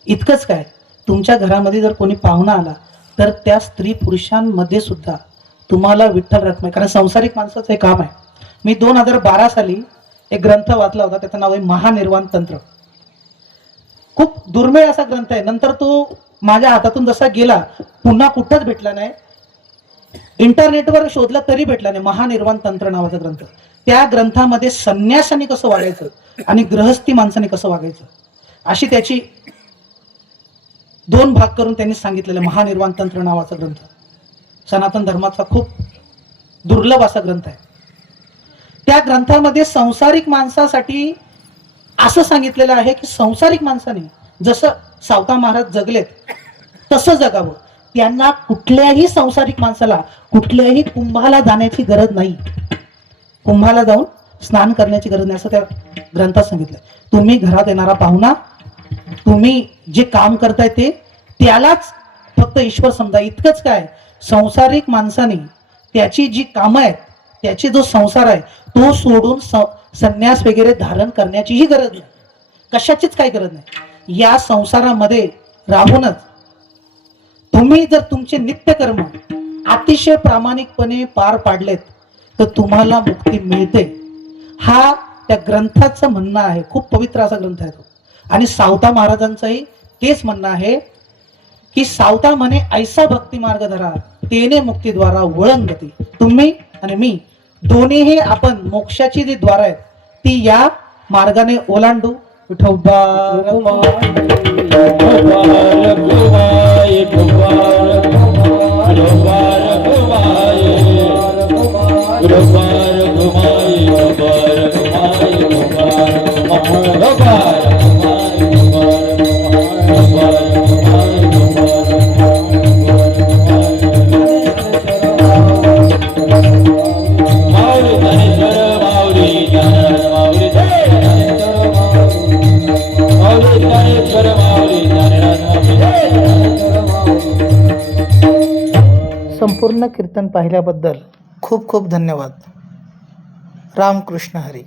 इतकंच काय, तुमच्या घरामध्ये जर कोणी पाहुणा आला तर त्या स्त्री पुरुषांमध्ये सुद्धा तुम्हाला विठ्ठल रखमाई, कारण संसारिक माणसाचं हे काम आहे. मी 2012 साली एक ग्रंथ वाचला होता, त्याचं नाव आहे महानिर्वाण तंत्र. खूप दुर्मिळ असा ग्रंथ आहे. नंतर तो माझ्या हातातून जसा गेला पुन्हा कुठंच भेटला नाही. इंटरनेटवर शोधला तरी भेटला नाही. महानिर्वाण तंत्र नावाचा ग्रंथ. त्या ग्रंथामध्ये संन्यासाने कसं वागायचं आणि गृहस्थी माणसाने कसं वागायचं अशी त्याची 2 भाग करून त्यांनी सांगितलेलं महानिर्वाण तंत्र नावाचा ग्रंथ. सनातन धर्माचा खूप दुर्लभ असा ग्रंथ आहे. त्या ग्रंथामध्ये संसारिक माणसासाठी असं सांगितलेलं आहे की संसारिक माणसाने जसं सावता महाराज जगलेत तसं जगावं. त्यांना कुठल्याही संसारिक माणसाला कुठल्याही कुंभाला जाण्याची गरज नाही. कुंभाला जाऊन स्नान करण्याची गरज नाही असं त्या ग्रंथात सांगितलंय. तुम्ही घरात येणारा पाहुणा, तुम्ही जे काम करताय ते त्यालाच फक्त ईश्वर समजा. इतकंच काय, संसारिक माणसाने त्याची जी कामं आहेत, त्याची जो संसार आहे तो सोडून संन्यास वगैरे धारण करण्याचीही गरज नाही. कशाचीच काही गरज नाही. या संसारामध्ये राहूनच तुम्ही जर तुमचे नित्यकर्म अतिशय प्रामाणिकपणे पार पाडलेत तर तुम्हाला मुक्ती मिळते. हा त्या ग्रंथाचं म्हणणं आहे. खूप पवित्र असा ग्रंथ आहे तो. आणि सावता महाराजांचंही तेच म्हणणं आहे की सावता म्हणे ऐसा भक्ती मार्ग धरा तेने मुक्तीद्वारा वळंगती. तुम्ही आणि मी दोन्हीही आपण मोक्षाची जी द्वार आहेत ती या मार्गाने ओलांडू. विठोबा संपूर्ण कीर्तन पाहिल्याबद्दल खूप खूप धन्यवाद. रामकृष्ण हरी.